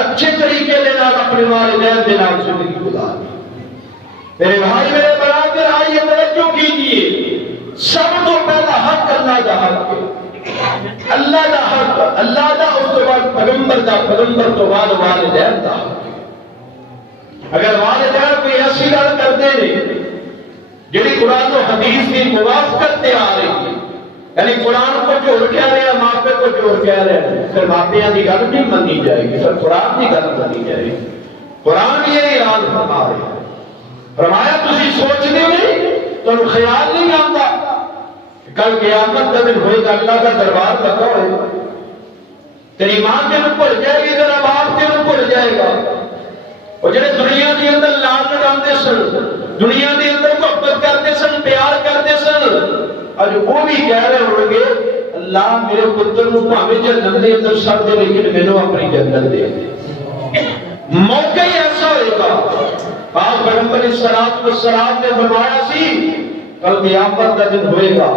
اچھے طریقے دے نال اپنے والدین دے نال زندگی گزار۔ میرے بھائی میرے برادر آئیے توجہ کیجئے، سب تو پہلا حق اللہ دا حق ہے، اللہ دا حق، اللہ دا اس تو بعد پیغمبر دا، پیغمبر تو بعد والدین دا حق۔ اگر والدین کوئی ایسی گل کرتے ہیں جڑی قرآن و حدیث کی موافقت تے آ رہی ہے، یعنی قرآن کو جوڑ کہہ رہے ہیں، ماپے کو جوڑ کہہ رہے ہیں، پھر ماپیاں دی گل نہیں مانی جائے گی، پھر قرآن دی گل مانی جائے گی۔ قرآن یہ اعلان فرما رہے ہیں، فرمایا تسی سوچتے نہیں، تو خیال نہیں آتا کل قیامت کا دن ہوئے گا، اللہ کا دربار لگا ہوئے گا، تیری ماں تینوں بھول جائے گی، تیرا باپ تینوں بھول جائے گا، اور جنہیں دنیا کے اندر لال لگاتے سن، دنیا کے اندر محبت کرتے سن، پیار کرتے سن، آج وہ بھی کہہ رہے ہوں گے اللہ میرے پتر کو بھاوے جنت دے اندر سب دے لیکن میں نے اپنی جنت دے دے۔ موقع ہی ایسا ہوئے گا، پاک پیغمبر السلام نے فرمایا سی کل قیامت کا دن ہوئے گا،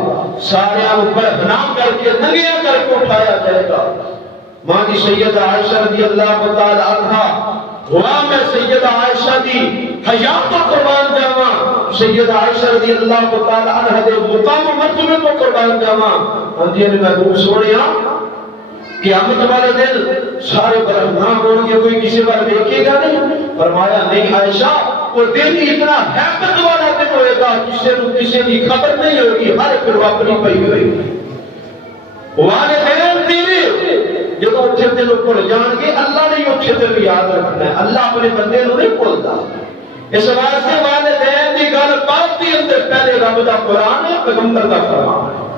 سارے اوپر بنام کر کے ننگیا کر کے اٹھایا جائے گا۔ ماں کی سیدہ عائشہ رضی اللہ تعالی عنہا، ہوا میں سیدہ عائشہ دی حیات کو قربان جاواں، سیدہ عائشہ رضی اللہ تعالی عنہ دے مقام و مرتبے کو قربان جاواں۔ ہاں میں محبوب سونیا قیامت والے دن سارے برہنہ ہوں گے، کوئی کسی بار دیکھے گا نہیں؟ فرمایا نہیں عائشہ، وہ دن اتنا حیبت والا دن ہوئے گا کسی کی خبر نہیں ہوگی، ہر ایک اپنی پئی ہوئے گی۔ والدین تیرے جب اچھے دل اوپر جان کے اللہ نے اچھے دل یاد رکھنا ہے، اللہ اپنے بندے نو نہیں بھولتا۔ اس واسطے والدین دی گل بات دی اندر پہلے رب دا قرآن ہے، پیغمبر دا فرمان ہے۔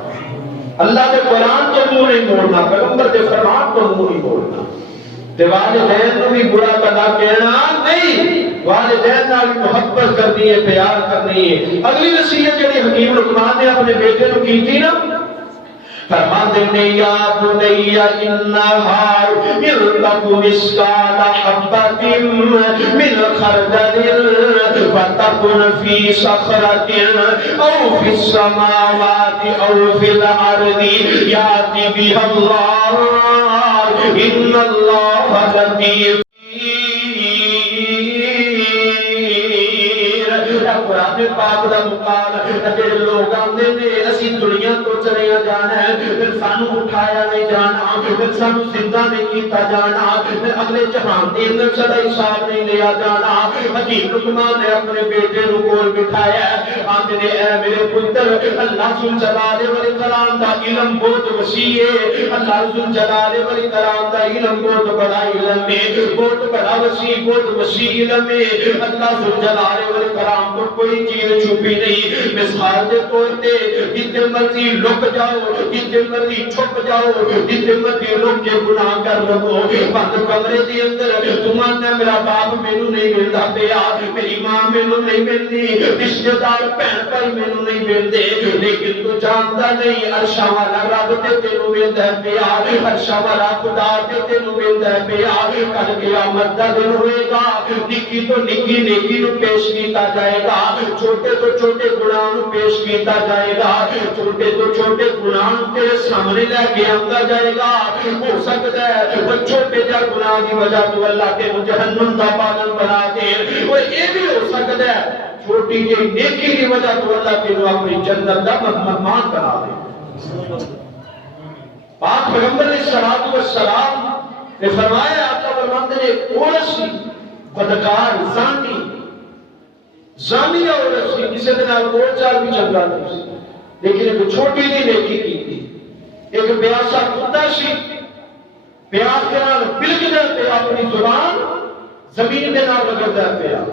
اللہ دے قرآن تو منہ نہیں موڑنا، پیغمبر دے فرمان تو منہ نہیں موڑنا۔ تے والدین نو بھی برا بلا کہنا نہیں، والدین نال محبت کرنی ہے، پیار کرنی ہے۔ اگلی نصیحت جڑی حکیم لقمان نے اپنے بیٹے نو کی تھی نا، فرماتے ہیں یا بنی انہا ان تک مثقال حبۃ من خردل فتکن فی صخرۃ او فی السماوات او فی الارض یأتی بها اللہ ان اللہ لطیف۔ قرآن پاک دا مقال لوگ آندے نے اسی دنیا تو چلے جانا ہے، پھر سانو اٹھایا نہیں جانا، پھر سانو زندہ نہیں کیتا جانا، پھر اگلے جہان دے اندر سدا حساب نہیں لیا جانا۔ حکیم لقمان نے اپنے بیٹے نو کول بٹھایا، آندے نے اے میرے پتر، اللہ ذوالجلال والاکرام دا علم بہت وسیع ہے، اللہ ذوالجلال والاکرام دا علم بہت بڑا علم ہے، بہت بڑا وسیع، بہت وسیع علم ہے۔ اللہ ذوالجلال والاکرام کو کوئی چیز چھپی نہیں۔ مثال کے طور پہ جتنے مرضی لک جاؤ، جتنے مرضی چھپ جاؤ، جتنے مرضی لک کے گناہ کر لو، بند کمرے دے اندر تمہارا میرا باپ مینوں نہیں ملتا پیا، میری ماں مینوں نہیں ملتی، رشتے دار بہن بھائی مینوں نہیں ملتے، لیکن تو جانتا نہیں عرشاں والا رب تے تینوں ملتا پیا، عرشاں والا خدا تے تینوں ملتا پیا۔ کل قیامت دا دن ہوئے گا، نکی تو نکی نیکی نو پیش کیتا جائے گا، چھوٹے تو چھوٹے گناہ نو پیش کیتا جائے گا، چھوٹے تو چھوٹے گناہ نو تیرے سامنے لے کے آندا جائے گا۔ ہو سکتا ہے وہ چھوٹے جا گناہ کی وجہ تو اللہ کے جہنم دا پالن بنا دے، اور یہ بھی ہو سکتا ہے چھوٹی جی نیکی کی وجہ تو اللہ کے اپنی جنت دا مہمان بنا دے۔ پاک پیغمبر علیہ الصلوۃ والسلام نے فرمایا، آقا فرماتے نے عورت سی بدکار زانی عورت سی، کسی دن بول چال بھی چنگا نہیں سی، لیکن ایک چھوٹی جی نیکی کی تھی۔ ایک پیاسا کتا سی، پیاس کے نال بلکدا پیا، اپنی زبان زمین دے نال رگڑدا پیا،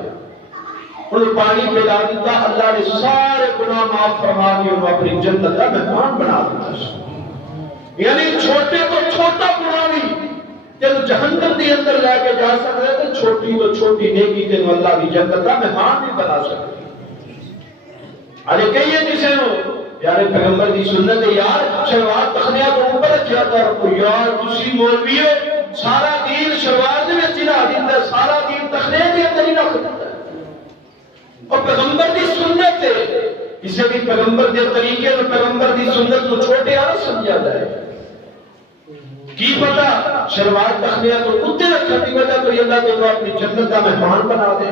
انہوں پانی پلا دیتا، اللہ نے سارے گناہ معاف فرما کے انہوں اپنی جنت کا مہمان بنا دیتا۔ یعنی چھوٹے تو چھوٹا گناہ بھی تینوں جہنم دی اندر لے کے جا سکتا ہے، تو چھوٹی تو چھوٹی نیکی تینوں اللہ کی جنت کا مہمان بھی بنا سکتا ہے۔ ارے کہیے کسی نو یار پیغمبر دی سنت ہے، یار شلوار تخنیہ کو اوپر رکھیا کر، یار تسی مولوی ہو، سارا دین شلوار دے وچ نہ دیندا، سارا دین تخنیہ دے اندر ہی رکھ دیندا۔ اور پیغمبر دی سنت ہے، کسی بھی پیغمبر دے طریقے میں پیغمبر دی سنت کو چھوٹے آ سمجھا جائے۔ کی پتا شلوار تخنیہ تو کتے رکھا دی وجہ تو اللہ تو اپنی جنت کا مہمان بنا دے۔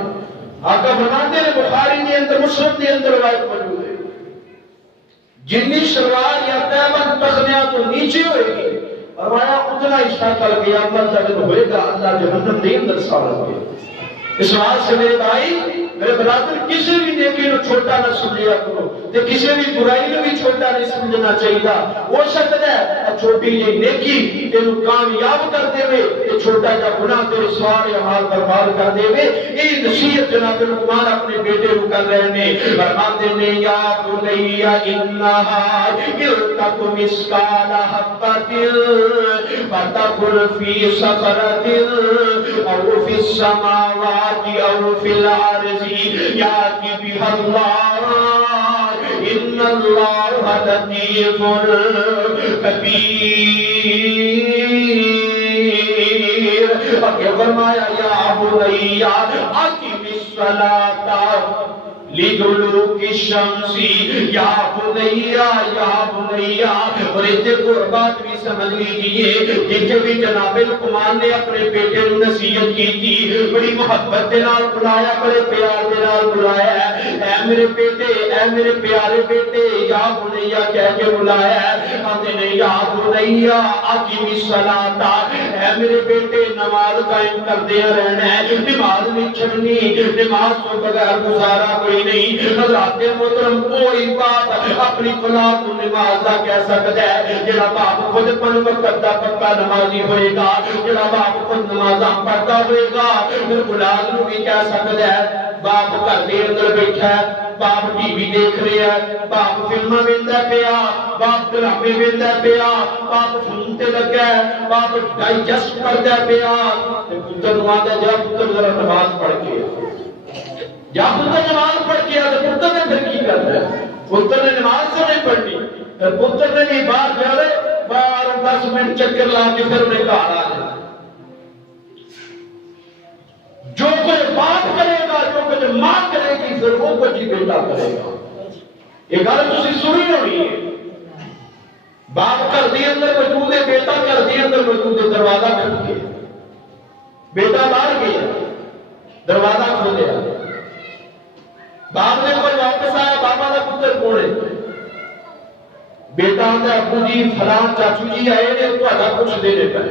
آقا فرماتے ہیں بخاری کے اندر مسلم کے اندر روایت موجود ہے، جتنی شلوار یا تیمن تخنیہ تو نیچے ہوئے گی، فرمایا اتنا حصہ کل قیامت تک ہوئے گا اللہ جہنم دے اندر سوال کیا۔ اس بات سے میرے بھائی میرے برادر کسی بھی نیکی نو چھوٹا نہ سمجھیا کرو، تے کسی بھی برائی نو بھی چھوٹا نہیں سمجھنا چاہیے۔ ہو سکتا ہے چھوٹی جی نیکی تینوں کامیاب کر دے وے، تے چھوٹا جا گناہ تیرے سارے اعمال برباد کر دے وے۔ یہ نصیحت جناب لقمان اپنے بیٹے کو کر رہے ہیں، فرماتے ہیں یا بنی انھا تک مسکال حبۃ فتکن فی صخرۃ او فی السماوات او فی الارض یأتی بها اللہ ان اللہ لطیف خبیر۔ اگر فرمایا یا بنی اقم الصلاۃ لدلوک الشمس یا بنیا یا بنیا۔ اور اس کو بات بھی سمجھ لیجئے، جتنے بھی جناب لقمان نے اپنے بیٹے کو نصیحت کی تھی، بڑی محبت کے نال بلایا، بڑے پیار کے نال بلایا ہے، اے میرے بیٹے، اے میرے پیارے بیٹے، یا بنیا کہہ کے بلایا ہے۔ کہتے ہیں یا بنیا اقم الصلاۃ، اے میرے بیٹے نماز قائم کر دے رہنا ہے، نماز نہیں چھڑنی، نماز تو بغیر گزارا کوئی نہیں۔ حضرات محترم کوئی باپ اپنی اولاد کو نماز دا کہہ سکتا ہے، جڑا باپ خود پنج وقت دا پکا نمازی ہوئے گا، جڑا باپ خود نمازاں پڑھتا ہوئے گا، پھر اولاد نو بھی کہہ سکتا ہے۔ باپ گھر دے اندر بیٹھا ہے، باپ ٹی وی دیکھ رہا ہے، باپ فلماں ویندا پیا، باپ ڈرامے ویندا پیا، باپ فون تے لگا ہے، باپ ڈائجسٹ کردا پیا، تے پتر نوں آندا جا پتر ذرا نماز پڑھ کے یا پتر نماز پڑھ کے آ، تو پتر نے پھر کی کرنا ہے؟ پتر نے نماز تو نہیں پڑھنی، پتر نے بھی باہر جاوے، باہر 10 منٹ چکر لا کے پھر انہیں گھر آ جائے۔ جو کوئی باپ کرے گا، جو کوئی ماں کرے گی، پھر وہ کچھ ہی بیٹا کرے گا۔ یہ گل تسی سنی ہونی ہے، باپ گھر دے اندر موجود ہے، بیٹا گھر دے اندر موجود ہے، دروازہ کھل گیا، بیٹا باہر گیا، دروازہ کھل گیا، باپ نے کوئی واپس آیا، بابا کا پتر کون ہے؟ بیٹا آتا ابو جی فلان چاچو جی آئے نے تہاڈا کچھ دینے پے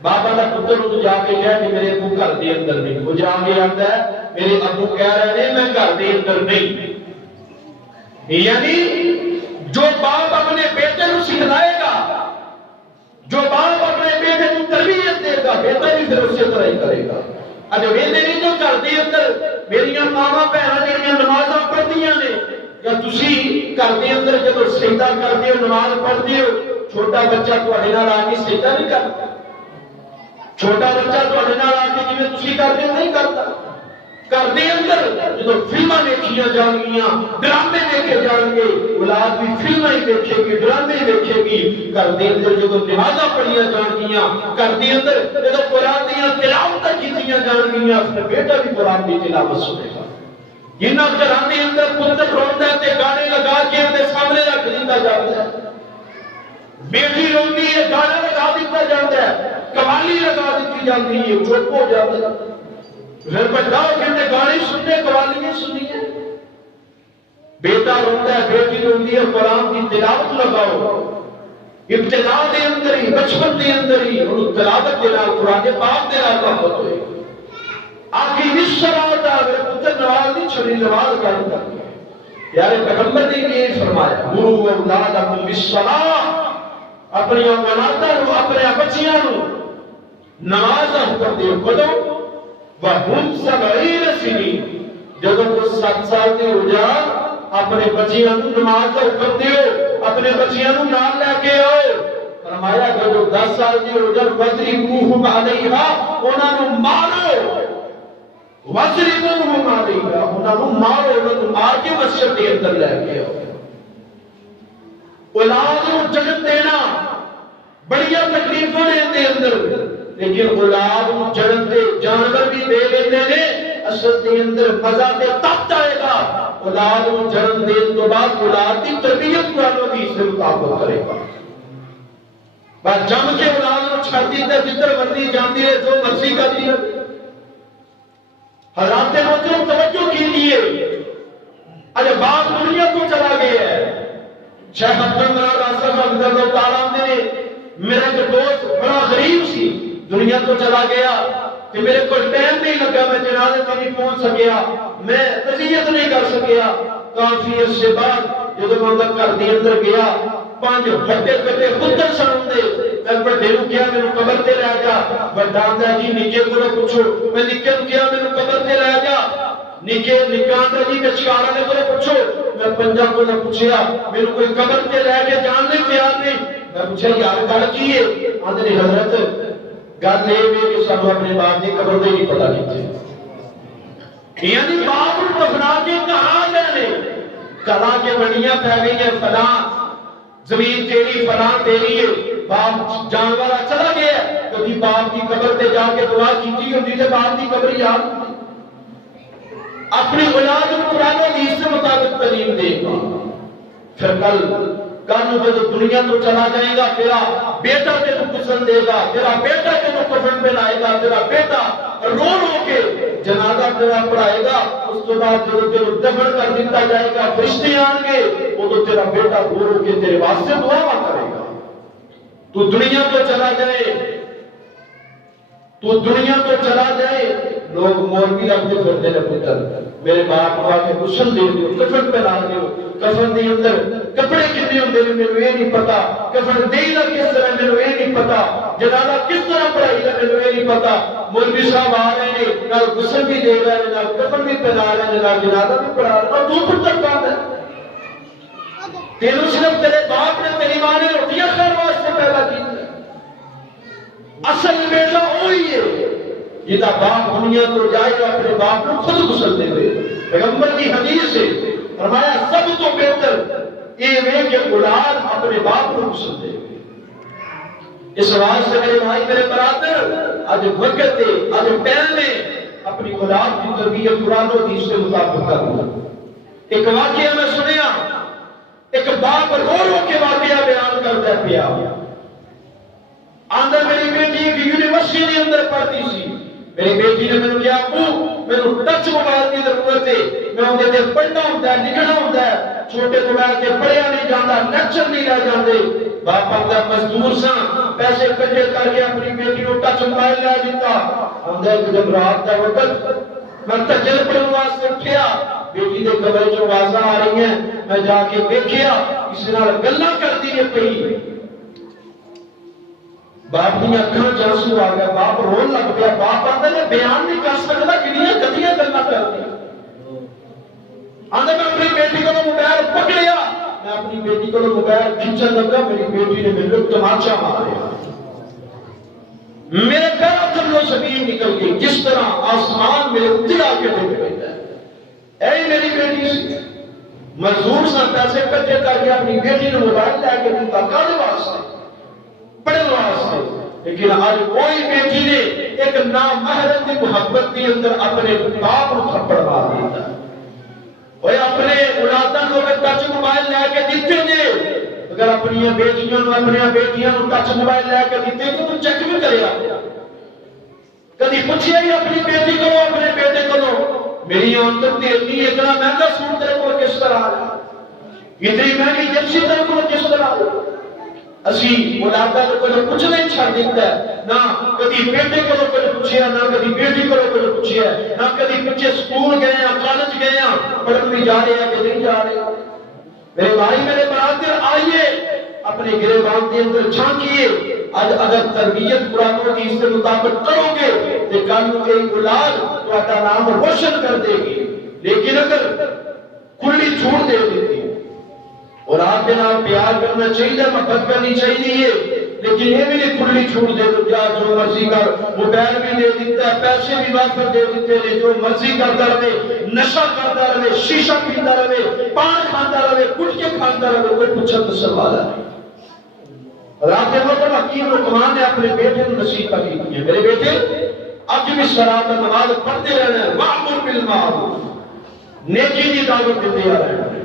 بابا دا پتر تو جا کے کہہ کہ میرے ابو گھر دے اندر نہیں وہ جا کے آتا ہے میرے ابو کہہ رہے ہیں میں گھر دے اندر نہیں یعنی جو باپ اپنے بیٹے کو سکھلائے گا جو باپ اپنے بیٹے کو تربیت دے گا بیٹا بھی پھر اسی طرح ہی کرے گا اج ویندے نہیں تو گھر دے اندر میریاں ماواں بہناں جڑیاں نمازاں پڑھدیاں نے یا تسی گھر دے اندر جدوں سجدہ کردے ہو نماز پڑھدے ہو چھوٹا بچہ تہاڈے نال آ کے سجدہ نہیں کردا چھوٹا بچہ تہاڈے نال آ کے جویں تسی کردے ہو نہیں کردا گھر دے اندر جدوں فلماں ویکھیاں جان گیاں ڈرامے دیکھے جان گے اولاد بھی فلماں ہی دیکھے گی ڈرامے دیکھے گی گھر دے اندر جدوں نمازاں پڑھیاں جان گیاں گھر دے اندر جدوں قرآن دیاں تلاوتاں کیتیاں جان گیاں اپنا بیٹا بھی قرآن دی تلاوت سنے گا جنہاں گھراں دے اندر پتر روندا ہے تے گانے لگا کے اندر سامنے رکھ دیندا جاندا ہے بیٹی روندی ہے گانا لگا دتا جاندا ہے قوالی لگا دتی جاندی ہے چپ ہو جاندا ہے پھر بڑا کہتے گانے سننے قوالیاں سنیے بیٹا روتا ہے بیٹی روندی ہے قرآن کی تلاوت لگاؤ ابتدا دے اندر ہی بچپن دے اندر ہی انہوں تلاوت دے نال قرآن پاک دے نال محبت ہوئے آخری اس صلاۃ اگر پتر نماز نہیں چھڑی نماز قائم کر دیا پیارے پیغمبر نے یہ فرمایا مروا اولادکم بالصلاۃ اپنی اولاداں نوں اپنے بچیاں نوں نماز دا حکم دیو کدوں وَهُمْ سَبْعِينَ سِنِينَ جدوں وہ 7 سال دے ہو جا اپنے بچیاں نوں نماز دا حکم دیو اپنے بچیاں نوں نال لے کے آؤ فرمایا جدوں 10 سال دے ہو جا وَضْرِبُوهُمْ عَلَيْهَا انہاں نوں مارو وَضْرِبُوهُمْ عَلَيْهَا انہاں نوں مارو انہاں نوں مار کے مسجد دے اندر لے کے آؤ اولاد نوں جنم دینا بڑیاں تکلیفاں دے اندر لیکن اولاد جنم دے جانور بھی دے لیندے نے اصل دے اندر مزہ تے تب آئے گا اولاد جنم دین تو بعد اولاد کی تربیت قرآن کی سے مطابق کرے گا بس جم کے اولاد کو چھڑ دیتا جدھر مرضی جاندی ہے جو مرضی کر دی حضرات موجود توجہ کیجیے اجے باپ دنیا کو چلا گیا ہے شیخ عبدالمنان راسل رضی اللہ تعالیٰ نے میرا جو دوست بڑا غریب سی دنیا تو چلا گیا کہ میرے کو ٹائم نہیں لگا میں جنازے تک نہیں پہنچ سکیا میں تعزیت نہیں کر سکیا کافی عرصے بعد جب میں گھر دے اندر گیا 5 پھٹے کٹے پتر سن دے میں بڑے نوں کیا میرے قبر تے لے جا بڑا آندا جی نکے کو پوچھو میں نکے نوں کیا میرے قبر تے لے جا نکے نکاں جی کچکارا نے کو پوچھو میں پنجا کو نہ پوچھیا میرے کوئی قبر تے لے کے جان نہیں تیار نہیں میں پوچھا یار گل کی ہے آندے نے حضرت گل یہ کہ سب اپنے باپ کی قبر دے نہیں پتہ نہیں یعنی باپ کو دفنا کے کہاں جانے کہاں کے بڑیاں پہ گئی ہیں فلاں زمین تیری فلاں تیری ہے باپ جان والا چلا گیا کبھی باپ کی قبر تے جا کے دعا کیتی ہوتی تے باپ کی قبر یاد اپنی اولاد کو قرآن و حدیث سے مطابق تعلیم دے گا پھر کل جب دنیا تو چلا جائے گا تیرا بیٹا تیرے کو غسل دے گا تیرا بیٹا تیرے کو کفن پہنائے گا تیرا بیٹا رو رو کے جنازہ تیرا پڑھائے گا اس کے بعد جب تیرے دفن کر دیتا جائے گا فرشتے آئیں گے وہ تو تیرا بیٹا رو رو کے تیرے واسطے دعا کرے گا تو دنیا تو چلا جائے لوگ مولوی رکھتے پھرتے ہیں پتر میرے باپ کو آ کے غسل دے دیو کفن پہنا دیو کفن دے اندر کپڑے کتنے ہوندے نے مینوں یہ نہیں پتا کفن دے دا کس طرح مینوں یہ نہیں پتا جنازہ کس طرح پڑھائی دا مینوں یہ نہیں پتا مولوی صاحب آ رہے ہیں نال غسل بھی دے رہے ہیں نال کفن بھی پہنا رہے ہیں نال جنازہ بھی پڑھا رہے ہیں تو پتر کون ہے تینوں صرف تیرے باپ نے تیری ماں نے روٹیاں خیر واسطے پیدا کی اصل بیٹا وہی ہے جدا باپ دنیا تو جائے گا اپنے باپ کو خود غسل دے ہوئے پیغمبر کی حدیث سے فرمایا سب تو بہتر یہ ہے کہ اولاد اپنے باپ کو غسل دے اس واسطے سے میرے بھائی میرے برادر آج وقت ہے آج ٹائم ہے اپنی اولاد کی تربیت قرآن و حدیث سے مطابق کرنا ایک واقعہ میں سنیا ایک باپ رو رو کے واقعہ بیان کرتا پیا آندر میری بیٹی ایک یونیورسٹی کے اندر پڑھتی سی میری بیٹی نے میں نے کہا ابو میں نے ٹچ موبائل کی ضرورت ہے میں اندر دے پڑھنا ہوتا ہے لکھنا ہوتا ہے چھوٹے موبائل سے پڑھیا نہیں جاتا لیکچر نہیں رہ جاتے باپ آتا مزدور سا پیسے کٹے کر کے اپنی بیٹی کو ٹچ موبائل لے دیتا اندر جب رات کا وقت میں تجل پڑھنے واسطے اٹھیا بیٹی دے کمرے چوں آوازاں آ رہی ہیں میں جا کے دیکھیا اس نال گلاں کردی ہے پئی باپ دی اکھاں چ آنسو آ گیا باپ رون لگ پیا باپ آندا میں بیان نہیں کر سکدا کنیاں گندیاں گلاں کردی آندا میں اپنی بیٹی کو موبائل پکڑیا میں اپنی بیٹی کو موبائل کھینچن لگا میری بیٹی نے میرے تماچا ماریا میرے پیروں تھلوں زمین نکل گئی جس طرح آسمان میرے اوپر آ کے ڈگ پیا اے میری بیٹی سی مزدور سے پیسے کٹے کر کے اپنی بیٹی نے موبائل لے کے دیتا کالے واسطے پڑھنے واسطے لیکن آج کوئی بیٹی نے ایک نامحرم کی محبت کے اندر اپنے باپ کو تھپڑ مار دیتا ہے وہ اپنے اولاداں کو ٹچ موبائل لے کے دیتے نے اگر اپنی بیٹیاں ٹچ موبائل لے کے دیتے تو چیک بھی کرے گا کبھی پوچھے ہی اپنی بیٹی کو اپنے بیٹے کو میری آمدن تے اتنا مہنگا سوٹ تیرے کو کس طرح آیا اتنی مہنگی جرسی تیرے کو کس طرح آیا اسی اولاداں کو کچھ نہیں چھڑ دیتا ہے نہ کبھی بیٹے کو کچھ پوچھیا نہ کبھی بیٹی کو کچھ پوچھیا نہ کبھی بچے سکول گئے ہیں کالج گئے ہیں پڑھنے بھی جا رہے ہیں کہ نہیں جا رہے میرے بھائی میرے برادر آئیے اپنے گریبان کے اندر جھانکیے آج اگر تربیت قرآن و حدیث کے مطابق کرو گے تو کل کے اولاد تمہارا نام روشن کر دے گی لیکن اگر کھلی چھوڑ دے دیتی اور آپ کے نام پیار کرنا چاہیے محبت کرنی چاہیے لیکن یہ بھی نہیں کھلی چھوڑ دے تو کیا جو مرضی کر موبائل بھی دے دیتا ہے پیسے بھی وافر دے دیتے ہیں جو مرضی کرتا رہے نشہ کرتا رہے شیشہ پیتا رہے پان کھاتا رہے گٹکے کھاتا رہے کوئی پوچھا تو سوال ہے رات مطلب حکیم لقمان نے اپنے بیٹے کو نصیحت کی ہے میرے بیٹے اقم الصلاۃ نماز پڑھتے رہنا ہے وامر بالمعروف نیکی کی دعوت دیتے رہنا ہے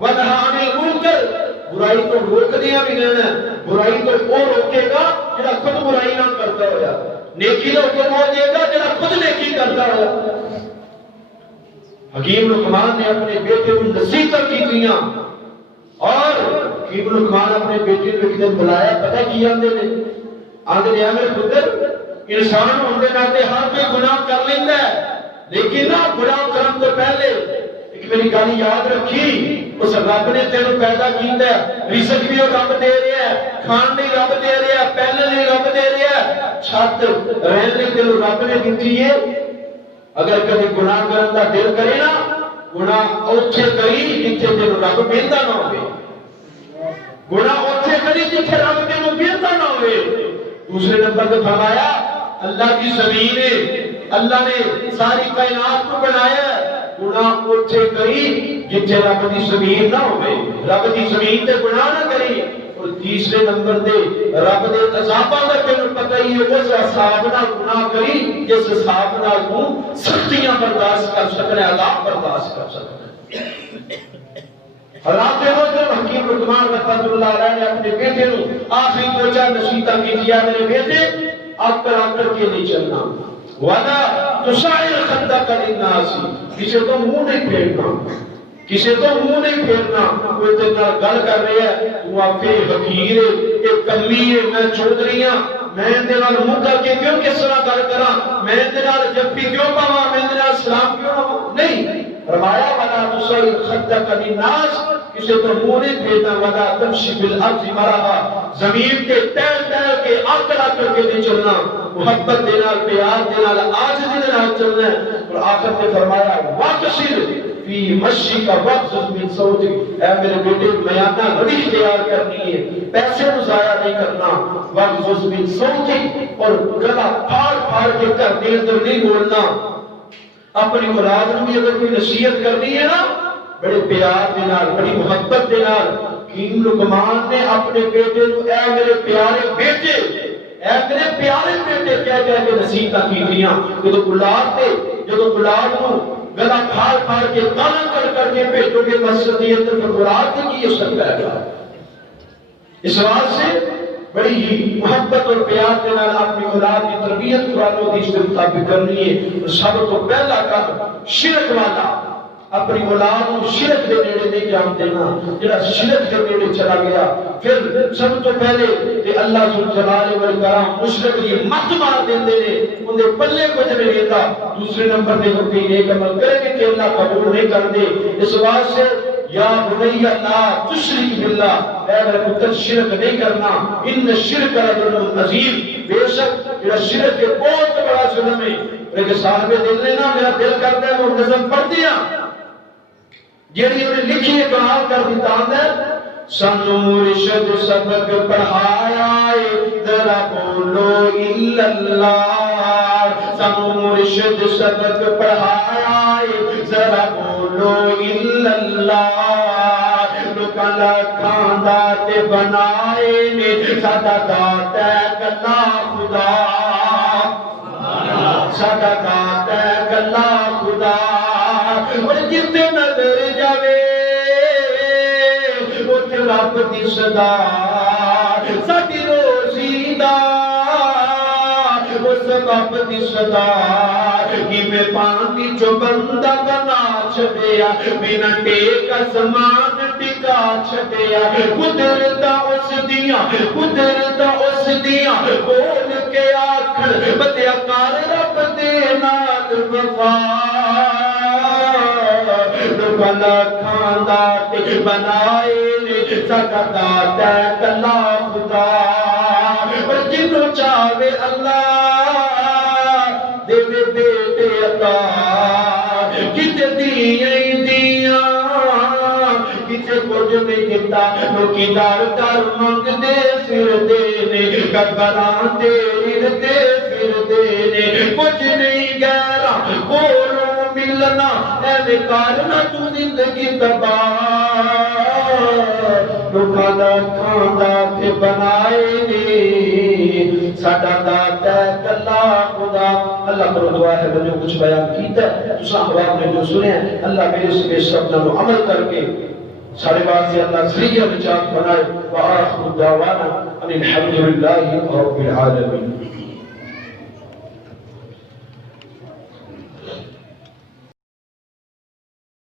ونہی عن المنکر برائی کو روک دیا بھی رہنا ہے برائی تو وہ روکے گا جڑا خود برائی نہ کرتا ہوا نیکی تو وہ دے گا جڑا خود نیکی کرتا ہوا حکیم لقمان نے اپنے بیٹے کو نصیحت کی تھیاں اور حکیم لقمان اپنے بیٹے کو ایک دن بلایا پتہ کی آندے نے میرے پتر انسان ہونے ناتے ہر کوئی گناہ کر لیتا ہے لیکن نہ گناہ کرنے تو پہلے ایک میری گالی یاد رکھی اس رب نے تینوں پیدا کیتا ہے رزق بھی وہ رب دے رہا ہے کھان نہیں رب دے رہا ہے پہننے نہیں رب دے رہا ہے چھت رہنے تینوں رب نے دیتی ہے اگر کبھی گناہ کرنے کا دل کرے نا گناہ اوتھے کری جتھے تینوں رب ملتا نہ ہوئے گناہ اوتھے کری جتھے رب تینوں ملتا نہ ہوئے دوسرے نمبر پہ فرمایا اللہ کی زمین ہے اللہ نے ساری کائنات کو بنایا ہے گناہ اوتھے کری جتھے رب دی زمین نہ ہوئے رب دی زمین تے گناہ نہ کری اور تیسرے نمبر دے رب دے عذاباں دا تینوں پتہ ہی ہے اس حساب نال گناہ کری جس حساب نال تو سختیاں برداشت کر سکنا عذاب برداشت کر سکنا حالات میں ہوتے حکیم لقمان رحمۃ اللہ علیہ نے اپنے بیٹے نو آخری دو چار نصیحتاں کی دیا میرے بیٹے آگ کر کے نہیں چلنا وَلَا تُسَعِرْ خَدَّكَ لِلنَّاسِ کسی تو منہ نہیں پھیرنا کسی تو منہ نہیں پھیرنا کوئی تیرا گل کر رہا ہے تو آپ کے حقیر ہے ایک کلی ہے میں چودھری ہاں میں تیرا منہ کر کے کیوں کس طرح گل کراں میں تیرا جفی کیوں پاواں میں تیرا سلام کیوں پاواں نہیں فرمایا وَلَا تُسَعِرْ خَدَّكَ لِلنَّاسِ کسی تو منہ نہیں پھیرنا وَلَا تَمْشِ فِي الْأَرْضِ مَرَحًا زمین کے ٹہل ٹہل کے آکڑا کر کے نہیں چلنا محبت دینا پیار دینا عاجزی دینا چلنا ہے اور آخر میں فرمایا واقصر فی مشی کا وقت من صوتک اے میرے بیٹے میانہ روی اختیار کرنی ہے پیسے کو ضائع نہیں کرنا وقت من صوتک اور گلا پھاڑ پھاڑ کے کر دل اندر نہیں بولنا اپنی اولاد کو بھی اگر کوئی نصیحت کرنی ہے نا بڑے پیار دے نال بڑی محبت دے نال حکیم لقمان نے اپنے بیٹے کو اے میرے پیارے بیٹے اے میرے پیارے بیٹے کہہ کہہ کے نصیحتاں کیتیاں جدو اولاد کو گلا پھاڑ پھاڑ کے گالاں کر کے بھیجو گے مسجد کے اندر پھر اولاد کی یہ اثر پائے گا اس واسطے بڑی ہی محبت اور پیار کے نال اپنی اولاد کی تربیت قرآن و حدیث کے مطابق کرنی ہے سب تو پہلا کام شرک والا اپنی اولاد کو شرک دے نیڑے نہیں جان دینا. جڑا شرک دے نیڑے چلا گیا پھر سب تو پہلے تے اللہ سبحانہ جلال و کرام مشرک دی مت مار دیندے نے اون دے پلے کچھ نہیں رہتا. دوسرے نمبر تے کوئی نیک عمل کرے کہ اللہ قبول نہیں کردے. اس واسطے یا بنی لا تشرک باللہ، اے میرے پتر شرک نہیں کرنا. ان الشرک لظلم عظیم، بے شک یہ شرک کے بہت بڑا ظلم ہے. لیکن صاحب دل نے نا میرا دل کرتا ہے وہ نظم پڑھ دیا جیڑی انہیں لکھی ہے کمال کر دیتا ہے. سانو مرشد سبق پڑھایا ذرا بولو الا اللہ. سانو مرشد سبق پڑھایا ذرا بولو الا اللہ. لوکاں لکھاں دا تے بنائے نے ساڈا دات ہے کلا خدا. ساڈا دات ہے کلا خدا. اور جتنے نظر جاوے اُتھے رب دی صدا. ساڈی روزی دا اس رب دی صدا. میں پانی جو بندہ بنا چھڑیا بنا ٹیک آسمان ٹکا چھڑیا. قدرتا اس دیاں بول کے آکھن بدیا کار رب دے نال وفا. بلا کھاندا تے بنائے نے ساڈا دات ہے کلا خدا. پر جنوں چاہے اللہ دے بیٹے عطا. کتے دیاں کتے کچھ نہیں دیتا. لوکی دار در منگ دے پھر دینے قبراں تے ہردے پھر دینے. کچھ نہیں گہرا کولوں ملنا اے کارنا تو زندگی تباہ. لوکاں دا کھاندا تے بنائے نے ساڈا دات ہے کلا خدا. اللہ کرو دعا ہے جو کچھ بیان کیتا ہے تساں احباب نے جو سنیا ہے اللہ میرے اس کے شبدوں کو عمل کر کے سارے واسطے اللہ سریہ نجات بنائے. وآخر دعوانا ان الحمدللہ رب العالمین.